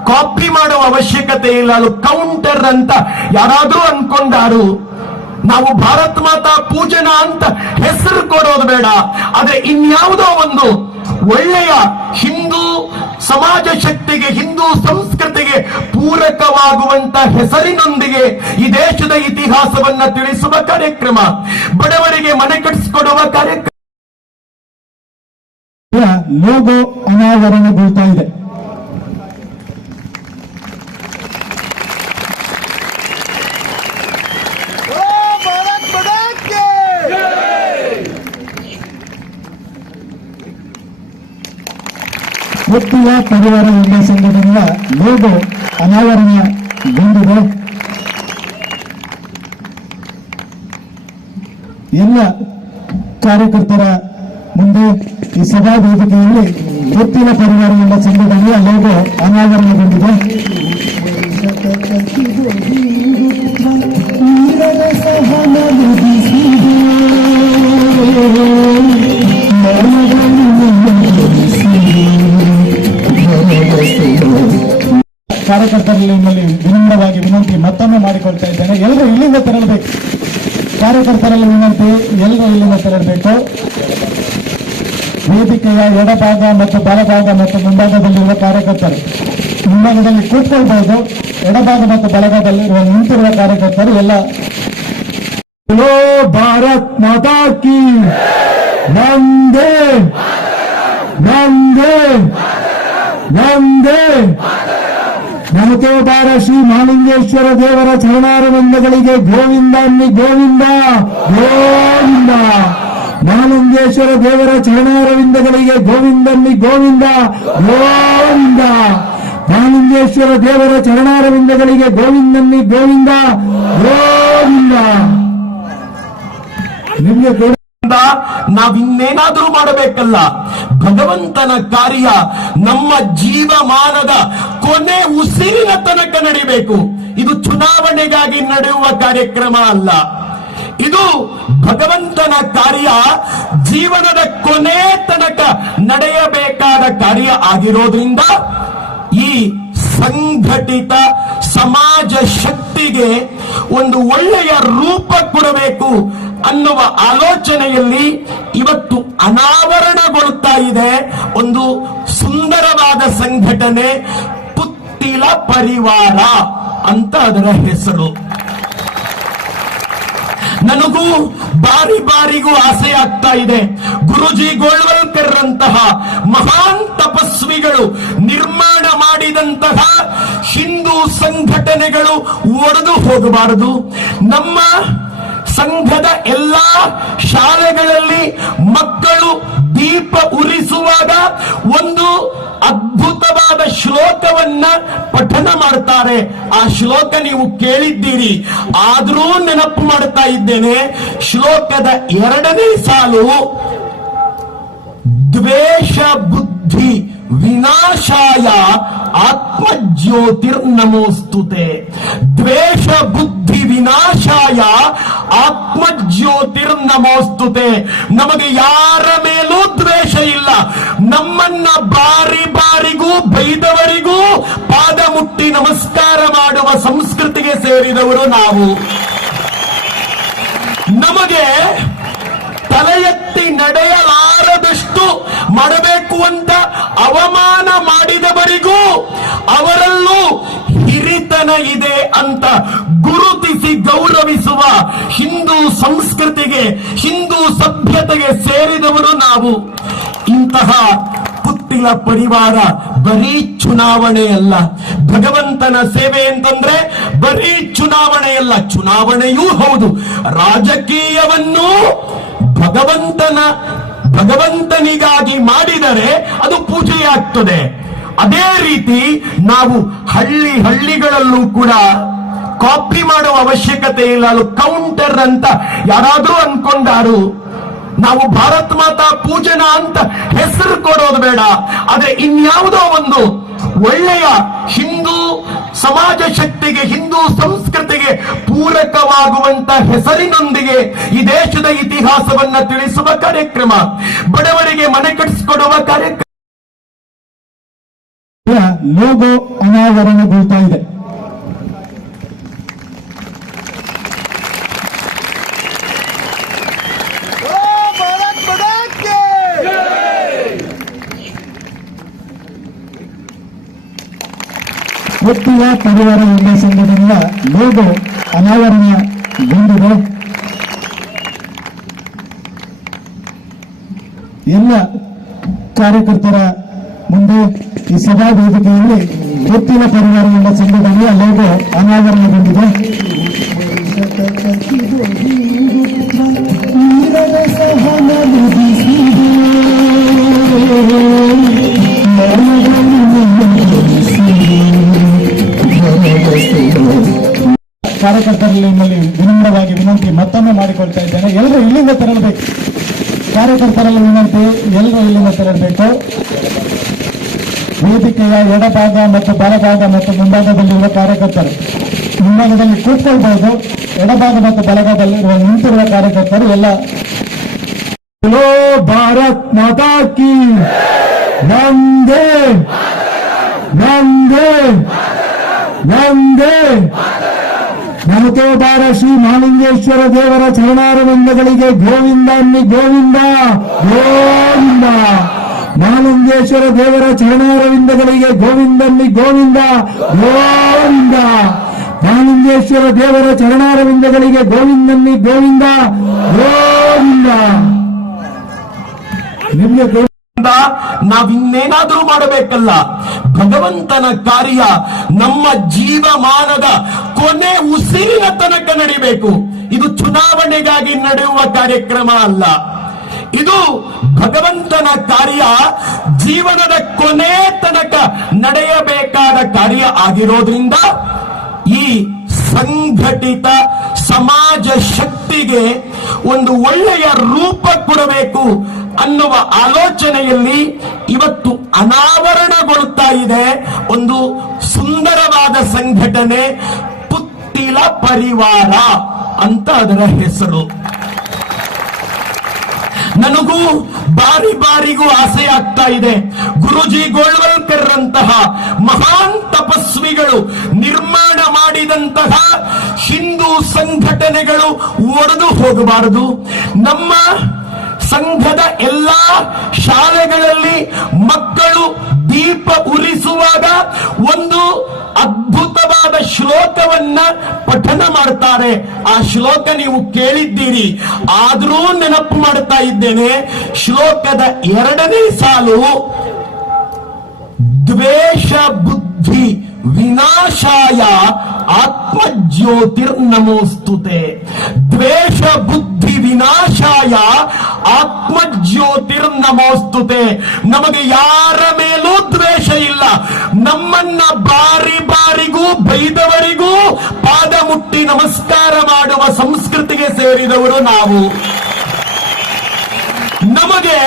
ಕಾಪಿ ಮಾಡುವ ಅವಶ್ಯಕತೆ ಇಲ್ಲ. ಅದು ಕೌಂಟರ್ ಅಂತ ಯಾರಾದ್ರೂ ಅನ್ಕೊಂಡಾರು. ನಾವು ಭಾರತ್ ಮಾತಾ ಪೂಜನ ಅಂತ ಹೆಸರು ಕೊಡೋದು ಬೇಡ, ಆದ್ರೆ ಇನ್ಯಾವುದೋ ಒಂದು ಒಳ್ಳೆಯ ಹಿಂದೂ ಸಮಾಜ ಶಕ್ತಿಗೆ, ಹಿಂದೂ ಸಂಸ್ಕೃತಿಗೆ ಪೂರಕವಾಗುವಂತ ಹೆಸರಿನೊಂದಿಗೆ ಈ ದೇಶದ ಇತಿಹಾಸವನ್ನ ತಿಳಿಸುವ ಕಾರ್ಯಕ್ರಮ, ಬಡವರಿಗೆ ಮನೆ ಕಟ್ಟಿಸಿಕೊಡುವ ಕಾರ್ಯಕ್ರಮ. ಲೋಗೋ ಅನಾವರಣಗೊಳ್ತಾ ಇದೆ. ಒತ್ತಿಯ ಪರಿವಾರ ಒಂದೇ ಸಂಘಟನೆಯ ಲೋಗೋ ಅನಾವರಣಗೊಂಡಿದೆ. ಎಲ್ಲ ಕಾರ್ಯಕರ್ತರ ಮುಂದೆ ಈ ಸಭಾ ವೇದಿಕೆಯಲ್ಲಿ ಒತ್ತಿನ ಪರಿವಾರ ಎಂಬ ಸಂಘಟನೆಯ ಲೋಗೋ ಅನಾವರಣಗೊಂಡಿದೆ. ಸಹನ ಕಾರ್ಯಕರ್ತರಲ್ಲಿ ನಿಮ್ಮಲ್ಲಿ ವಿನಮ್ರವಾಗಿ ವಿನಂತಿ ಮತ್ತೊಮ್ಮೆ ಮಾಡಿಕೊಳ್ತಾ ಇದ್ದೇನೆ. ಎಲ್ಲರೂ ಇಲ್ಲಿಂದ ತೆರಳಬೇಕು. ಕಾರ್ಯಕರ್ತರಲ್ಲಿ ವಿನಂತಿ, ಎಲ್ಲರೂ ಇಲ್ಲಿಂದ ತೆರಳಬೇಕು. ವೇದಿಕೆಯ ಎಡಭಾಗ ಮತ್ತು ಬಲಭಾಗ ಮತ್ತು ಮುಂಭಾಗದಲ್ಲಿರುವ ಕಾರ್ಯಕರ್ತರು ಮುಂಭಾಗದಲ್ಲಿ ಕೂತ್ಕೊಳ್ಬಹುದು. ಎಡಭಾಗ ಮತ್ತು ಬಲಭಾಗದಲ್ಲಿರುವ ನಿಂತಿರುವ ಕಾರ್ಯಕರ್ತರು ಎಲ್ಲ बोलो भारत माता की वंदे वंदे वंदे ನಮತೆ ಬಾರ ಶ್ರೀ ಮಹಾಲಿಂಗೇಶ್ವರ ದೇವರ ಚರಣಾರವಿಂದಗಳಿಗೆ ಗೋವಿಂದ ಅನ್ನಿ ಗೋವಿಂದ ಗೋವಿಂದ. ಮಹಾಲಿಂಗೇಶ್ವರ ದೇವರ ಚರಣಾರವಿಂದಗಳಿಗೆ ಗೋವಿಂದನ್ನಿ ಗೋವಿಂದ ಗೋವಿಂದ. ಮಹಾಲಿಂಗೇಶ್ವರ ದೇವರ ಚರಣಾರವಿಂದಗಳಿಗೆ ಗೋವಿಂದನ್ನಿ ಗೋವಿಂದ ಗೋವಿಂದ. ನಿಮಗೆ ನಾವಿನ್ನೇನಾದ್ರೂ ಮಾಡಬೇಕಲ್ಲ. ಭಗವಂತನ ಕಾರ್ಯ ನಮ್ಮ ಜೀವಮಾನದ ಕೊನೆ ಉಸಿರಿನ ತನಕ ನಡಿಬೇಕು. ಇದು ಚುನಾವಣೆಗಾಗಿ ನಡೆಯುವ ಕಾರ್ಯಕ್ರಮ ಅಲ್ಲ. ಇದು ಭಗವಂತನ ಕಾರ್ಯ ಜೀವನದ ಕೊನೆ ತನಕ ನಡೆಯಬೇಕಾದ ಕಾರ್ಯ ಆಗಿರೋದ್ರಿಂದ ಈ ಸಂಘಟಿತ ಸಮಾಜ ಶಕ್ತಿಗೆ ಒಂದು ಒಳ್ಳೆಯ ರೂಪ ಕೊಡಬೇಕು ಅನ್ನುವ ಆಲೋಚನೆಯಲ್ಲಿ ಇವತ್ತು ಅನಾವರಣಗೊಳ್ತಾ ಇದೆ ಒಂದು ಸುಂದರವಾದ ಸಂಘಟನೆ, ಪುತ್ತಿಲ ಪರಿವಾರ ಅಂತ ಅದರ ಹೆಸರು. ನನಗೂ ಬಾರಿ ಬಾರಿಗೂ ಆಸೆ ಆಗ್ತಾ ಇದೆ. ಗುರುಜಿ ಗೋಳ್ವಲ್ಕರ್ ರಂತಹ ಮಹಾನ್ ತಪಸ್ವಿಗಳು ನಿರ್ಮಾಣ ಮಾಡಿದಂತಹ ಹಿಂದೂ ಸಂಘಟನೆಗಳು ಒಡೆದು ಹೋಗಬಾರದು. ನಮ್ಮ ಸಂಘದ ಎಲ್ಲಾ ಶಾಲೆಗಳಲ್ಲಿ ಮಕ್ಕಳು ದೀಪ ಉರಿಸುವಾಗ ಒಂದು ಅದ್ಭುತವಾದ ಶ್ಲೋಕವನ್ನ ಪಠನ ಮಾಡ್ತಾರೆ. ಆ ಶ್ಲೋಕ ನೀವು ಕೇಳಿದ್ದೀರಿ, ಆದರೂ ನೆನಪು ಮಾಡ್ತಾ ಇದ್ದೇನೆ. ಶ್ಲೋಕದ 2ನೇ ಸಾಲು, ದ್ವೇಷ ಬುದ್ಧಿ ವಿನಾಶಾಯ ಆತ್ಮಜ್ಯೋತಿರ್ನಮೋಸ್ತುತೆ. ದ್ವೇಷ ಬುದ್ಧಿ ವಿನಾಶಾಯ ಆತ್ಮಜ್ಯೋತಿರ್ನಮೋಸ್ತುತೆ. ನಮಗೆ ಯಾರ ಮೇಲೂ ದ್ವೇಷ ಇಲ್ಲ. ನಮ್ಮನ್ನ ಬಾರಿ ಬಾರಿಗೂ ಬೈದವರಿಗೂ ಪಾದ ಮುಟ್ಟಿ ನಮಸ್ಕಾರ ಮಾಡುವ ಸಂಸ್ಕೃತಿಗೆ ಸೇರಿದವರು ನಾವು. ನಮಗೆ ತಲೆ ಎತ್ತಿ ನಡೆಯಲಾರದಷ್ಟು ಮಾಡಬೇಕು ಅಂತ ಅವಮಾನ ಮಾಡಿದವರಿಗೂ ಅವರಲ್ಲೂ ಹಿರಿತನ ಇದೆ ಅಂತ ಗುರುತಿಸಿ ಗೌರವಿಸುವ ಹಿಂದೂ ಸಂಸ್ಕೃತಿಗೆ, ಹಿಂದೂ ಸಭ್ಯತೆಗೆ ಸೇರಿದವರು ನಾವು. ಇಂತಹ ಪುತ್ತಿಲ ಪರಿವಾರ ಬರೀ ಚುನಾವಣೆಯಲ್ಲ. ಭಗವಂತನ ಸೇವೆ ಅಂತಂದ್ರೆ ಬರೀ ಚುನಾವಣೆಯಲ್ಲ, ಚುನಾವಣೆಯೂ ಹೌದು. ರಾಜಕೀಯವನ್ನು ಭಗವಂತನಿಗಾಗಿ ಮಾಡಿದರೆ ಅದು ಪೂಜೆಯಾಗ್ತದೆ. ಅದೇ ರೀತಿ ನಾವು ಹಳ್ಳಿಗಳಲ್ಲೂ ಕೂಡ ಕಾಪಿ ಮಾಡುವ ಅವಶ್ಯಕತೆ ಇಲ್ಲ. ಅದು ಕೌಂಟರ್ ಅಂತ ಯಾರಾದ್ರೂ ಅನ್ಕೊಂಡಾರು. ನಾವು ಭಾರತ್ ಮಾತಾ ಪೂಜನ ಅಂತ ಹೆಸರು ಕೊಡೋದು ಬೇಡ. ಅದೇ ಇನ್ಯಾವುದೋ ಒಂದು ಒಳ್ಳೆಯ ಹಿಂದೂ ಸಮಾಜ ಶಕ್ತಿಗೆ, ಹಿಂದೂ ಸಂಸ್ಕೃತಿಗೆ ಪೂರಕವಾಗುವಂತ ಹೆಸರಿನೊಂದಿಗೆ ಈ ದೇಶದ ಇತಿಹಾಸವನ್ನ ತಿಳಿಸುವ ಕಾರ್ಯಕ್ರಮ, ಬಡವರಿಗೆ ಮನೆ ಕಟ್ಟಿಸಿಕೊಡುವ ಕಾರ್ಯಕ್ರಮ. ಲೋಗೋ ಅನಾವರಣಗೊಳ್ತಾ ಇದೆ. ಪುತ್ತಿಲ ಪರಿವಾರ ಎಂಬ ಸಂಘಟನೆಯ ಲೋಗೋ ಅನಾವರಣಗೊಂಡಿದೆ. ಎಲ್ಲ ಕಾರ್ಯಕರ್ತರ ಮುಂದೆ ಈ ಸಭಾ ವೇದಿಕೆಯಲ್ಲಿ ಪುತ್ತಿಲ ಪರಿವಾರ ಎಂಬ ಸಂಘಟನೆಯ ಲೋಗೋ ಅನಾವರಣಗೊಂಡಿದೆ. ಕಾರ್ಯಕರ್ತರಲ್ಲಿ ನಿಮ್ಮಲ್ಲಿ ವಿನಮ್ರವಾಗಿ ವಿನಂತಿ ಮತ್ತೊಮ್ಮೆ ಮಾಡಿಕೊಳ್ತಾ ಇದ್ದೇನೆ. ಎಲ್ಲರೂ ಇಲ್ಲಿಂದ ತೆರಳಬೇಕು. ಕಾರ್ಯಕರ್ತರಲ್ಲಿ ವಿನಂತಿ, ಎಲ್ಲರೂ ಇಲ್ಲಿಂದ ತೆರಳಬೇಕು. ವೇದಿಕೆಯ ಎಡಭಾಗ ಮತ್ತು ಬಲಭಾಗ ಮತ್ತು ಮುಂಭಾಗದಲ್ಲಿರುವ ಕಾರ್ಯಕರ್ತರು ಮುಂಭಾಗದಲ್ಲಿ ಕೂತ್ಕೊಳ್ಬಹುದು. ಎಡಭಾಗ ಮತ್ತು ಬಲಭಾಗದಲ್ಲಿರುವ ನಿಂತಿರುವ ಕಾರ್ಯಕರ್ತರು ಎಲ್ಲ बोलो भारत माता की वंदे वंदे ವಂದೇ ನಮತೋಬಾರ ಶ್ರೀ ಮಹಾಲಿಂಗೇಶ್ವರ ದೇವರ ಚರಣಾರವಿಂದಗಳಿಗೆ ಗೋವಿಂದ ಅನ್ನಿ ಗೋವಿಂದ ಗೋವಿಂದ. ಮಹಾಲಿಂಗೇಶ್ವರ ದೇವರ ಚರಣಾರವಿಂದಗಳಿಗೆ ಗೋವಿಂದ ಅನ್ನಿ ಗೋವಿಂದ ಗೋವಿಂದ. ಮಹಾಲಿಂಗೇಶ್ವರ ದೇವರ ಚರಣಾರವಿಂದಗಳಿಗೆ ಗೋವಿಂದ ಅನ್ನಿ ಗೋವಿಂದ ಗೋವಿಂದ. ನಿಮ್ಗೆ ನಾವಿನ್ನೇನಾದ್ರೂ ಮಾಡಬೇಕಲ್ಲ. ಭಗವಂತನ ಕಾರ್ಯ ನಮ್ಮ ಜೀವಮಾನದ ಕೊನೆ ಉಸಿರಿನ ತನಕ ನಡಿಬೇಕು. ಇದು ಚುನಾವಣೆಗಾಗಿ ನಡೆಯುವ ಕಾರ್ಯಕ್ರಮ ಅಲ್ಲ. ಇದು ಭಗವಂತನ ಕಾರ್ಯ ಜೀವನದ ಕೊನೆ ತನಕ ನಡೆಯಬೇಕಾದ ಕಾರ್ಯ ಆಗಿರೋದ್ರಿಂದ ಈ ಸಂಘಟಿತ ಸಮಾಜ ಶಕ್ತಿಗೆ ಒಂದು ಒಳ್ಳೆಯ ರೂಪ ಕೊಡಬೇಕು ಅನ್ನುವ ಆಲೋಚನೆಯಲ್ಲಿ ಇವತ್ತು ಅನಾವರಣಗೊಳ್ತಾ ಇದೆ ಒಂದು ಸುಂದರವಾದ ಸಂಘಟನೆ, ಪುತ್ತಿಲ ಪರಿವಾರ ಅಂತ ಅದರ ಹೆಸರು. ನನಗೂ ಬಾರಿಗೂ ಆಸೆ ಆಗ್ತಾ ಇದೆ. ಗುರುಜಿ ಗೋಳ್ವಲ್ಕರ್ ರಂತಹ ಮಹಾನ್ ತಪಸ್ವಿಗಳು ನಿರ್ಮಾಣ ಮಾಡಿದಂತಹ ಹಿಂದೂ ಸಂಘಟನೆಗಳು ಒಡೆದು ಹೋಗಬಾರದು. ನಮ್ಮ ಸಂಘದ ಎಲ್ಲಾ ಶಾಲೆಗಳಲ್ಲಿ ಮಕ್ಕಳು ದೀಪ ಉರಿಸುವಾಗ ಒಂದು ಅದ್ಭುತವಾದ ಶ್ಲೋಕವನ್ನ ಪಠನ ಮಾಡ್ತಾರೆ. ಆ ಶ್ಲೋಕ ನೀವು ಕೇಳಿದ್ದೀರಿ, ಆದರೂ ನೆನಪು ಮಾಡ್ತಾ ಇದ್ದೇನೆ. ಶ್ಲೋಕದ 2ನೇ ಸಾಲು, ದ್ವೇಷ ಬುದ್ಧಿ ವಿನಾಶಾಯ ಆತ್ಮಜ್ಯೋತಿರ್ನಮೋಸ್ತುತೆ. ದ್ವೇಷ ಬುದ್ಧಿ ವಿನಾಶಾಯ ಆತ್ಮಜ್ಯೋತಿರ್ನಮೋಸ್ತುತೆ. ನಮಗೆ ಯಾರ ಮೇಲೂ ದ್ವೇಷ ಇಲ್ಲ. ನಮ್ಮನ್ನ ಬಾರಿಗೂ ಬೈದವರಿಗೂ ಪಾದ ಮುಟ್ಟಿ ನಮಸ್ಕಾರ ಮಾಡುವ ಸಂಸ್ಕೃತಿಗೆ ಸೇರಿದವರು ನಾವು. ನಮಗೆ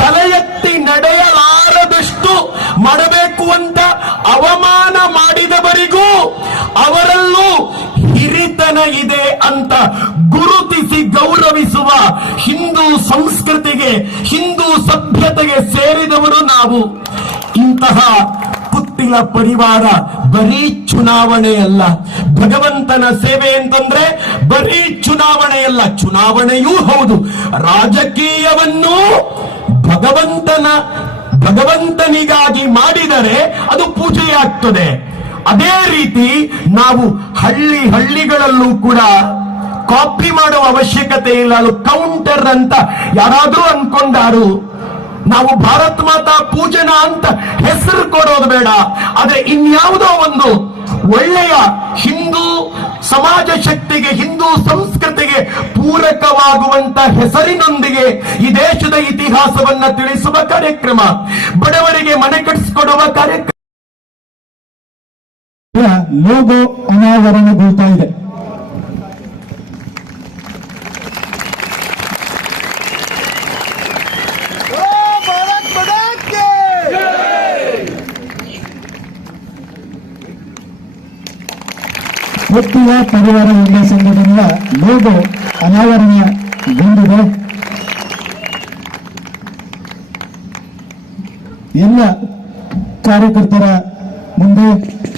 ತಲೆ ಎತ್ತಿ ನಡೆಯಲಾರದಷ್ಟು ಮಾಡಬೇಕು ಅಂತ ಅವಮಾನ ಮಾಡಿದವರಿಗೂ ಅವರಲ್ಲೂ ಹಿರಿತನ ಇದೆ ಅಂತ ಗುರುತಿಸಿ ಗೌರವಿಸುವ ಹಿಂದೂ ಸಂಸ್ಕೃತಿಗೆ, ಹಿಂದೂ ಸಭ್ಯತೆಗೆ ಸೇರಿದವರು ನಾವು. ಇಂತಹ ಪುತ್ತಿಲ ಪರಿವಾರ ಬರೀ ಚುನಾವಣೆಯಲ್ಲ. ಭಗವಂತನ ಸೇವೆ ಅಂತಂದ್ರೆ ಬರೀ ಚುನಾವಣೆಯಲ್ಲ, ಚುನಾವಣೆಯೂ ಹೌದು. ರಾಜಕೀಯವನ್ನು ಭಗವಂತನಿಗಾಗಿ ಮಾಡಿದರೆ ಅದು ಪೂಜೆಯಾಗ್ತದೆ. ಅದೇ ರೀತಿ ನಾವು ಹಳ್ಳಿಗಳಲ್ಲೂ ಕೂಡ ಕಾಪಿ ಮಾಡುವ ಅವಶ್ಯಕತೆ ಇಲ್ಲ. ಅದು ಕೌಂಟರ್ ಅಂತ ಯಾರಾದ್ರೂ ಅನ್ಕೊಂಡಾರು. ನಾವು ಭಾರತ್ ಮಾತಾ ಪೂಜನ ಅಂತ ಹೆಸರು ಕೊಡೋದು ಬೇಡ, ಆದ್ರೆ ಇನ್ಯಾವುದೋ ಒಂದು ಒಳ್ಳೆಯ ಹಿಂದೂ ಸಮಾಜ ಶಕ್ತಿಗೆ, ಹಿಂದೂ ಸಂಸ್ಕೃತಿಗೆ ಪೂರಕವಾಗುವಂತ ಹೆಸರಿನೊಂದಿಗೆ ಈ ದೇಶದ ಇತಿಹಾಸವನ್ನ ತಿಳಿಸುವ ಕಾರ್ಯಕ್ರಮ, ಬಡವರಿಗೆ ಮನೆ ಕಟ್ಟಿಸಿಕೊಡುವ ಕಾರ್ಯಕ್ರಮ. ಲೋಗೋ ಅನಾವರಣಗೊಳ್ತಾ ಇದೆ. ಪುತ್ತಿಲ ಪರಿವಾರ ಎಂಬ ಸಂಘಟನೆಯ ಲೋಗೋ ಅನಾವರಣಗೊಂಡಿದೆ. ಎಲ್ಲ ಕಾರ್ಯಕರ್ತರ ಮುಂದೆ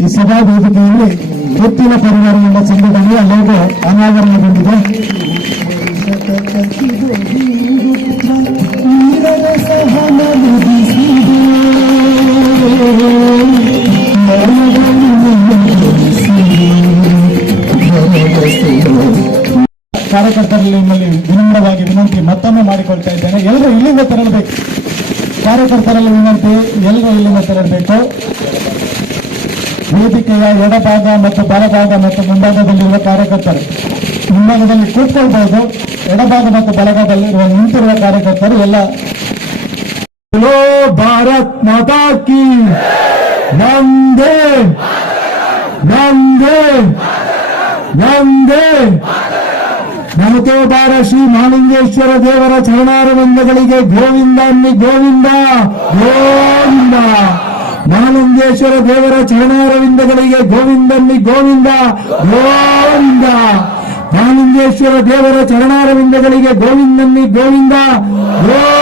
ಈ ಸಭಾ ವೇದಿಕೆಯಲ್ಲಿ ಪುತ್ತಿಲ ಪರಿವಾರ ಎಂಬ ಸಂಘಟನೆಯ ಲೋಗೋ ಅನಾವರಣಗೊಂಡಿದೆ. ಕಾರ್ಯಕರ್ತರಲ್ಲಿ ನಿಮ್ಮಲ್ಲಿ ವಿನಮ್ರವಾಗಿ ವಿನಂತಿ ಮತ್ತೊಮ್ಮೆ ಮಾಡಿಕೊಳ್ತಾ ಇದ್ದೇನೆ, ಎಲ್ಲರೂ ಇಲ್ಲಿಂದ ತೆರಳಬೇಕು. ಕಾರ್ಯಕರ್ತರಲ್ಲಿ ವಿನಂತಿ, ಎಲ್ಲರೂ ಇಲ್ಲಿಂದ ತೆರಳಬೇಕು. ವೇದಿಕೆಯ ಎಡಭಾಗ ಮತ್ತು ಬಲಭಾಗ ಮತ್ತು ಮುಂಭಾಗದಲ್ಲಿರುವ ಕಾರ್ಯಕರ್ತರು ಮುಂಭಾಗದಲ್ಲಿ ಕೂತ್ಕೊಳ್ಬಹುದು. ಎಡಭಾಗ ಮತ್ತು ಬಲಭಾಗದಲ್ಲಿರುವ ನಿಂತಿರುವ ಕಾರ್ಯಕರ್ತರು ಎಲ್ಲ ಭಾರತ್ ಮಾತಾ ಕಿ ವಂದೇ ವಂದೇ ವಂದೇ. ನಮತೋಬಾರ ಶ್ರೀ ಮಹಾಲಿಂಗೇಶ್ವರ ದೇವರ ಚರಣಾರವಿಂದಗಳಿಗೆ ಗೋವಿಂದ ಅನ್ನಿ ಗೋವಿಂದ ಗೋವಿಂದ. ಮಹಾಲಿಂಗೇಶ್ವರ ದೇವರ ಚರಣಾರವಿಂದಗಳಿಗೆ ಗೋವಿಂದ ಅನ್ನಿ ಗೋವಿಂದ ಗೋವಿಂದ. ಮಹಾಲಿಂಗೇಶ್ವರ ದೇವರ ಚರಣಾರವಿಂದಗಳಿಗೆ ಗೋವಿಂದ ಅನ್ನಿ ಗೋವಿಂದ ಗೋವಿಂದ.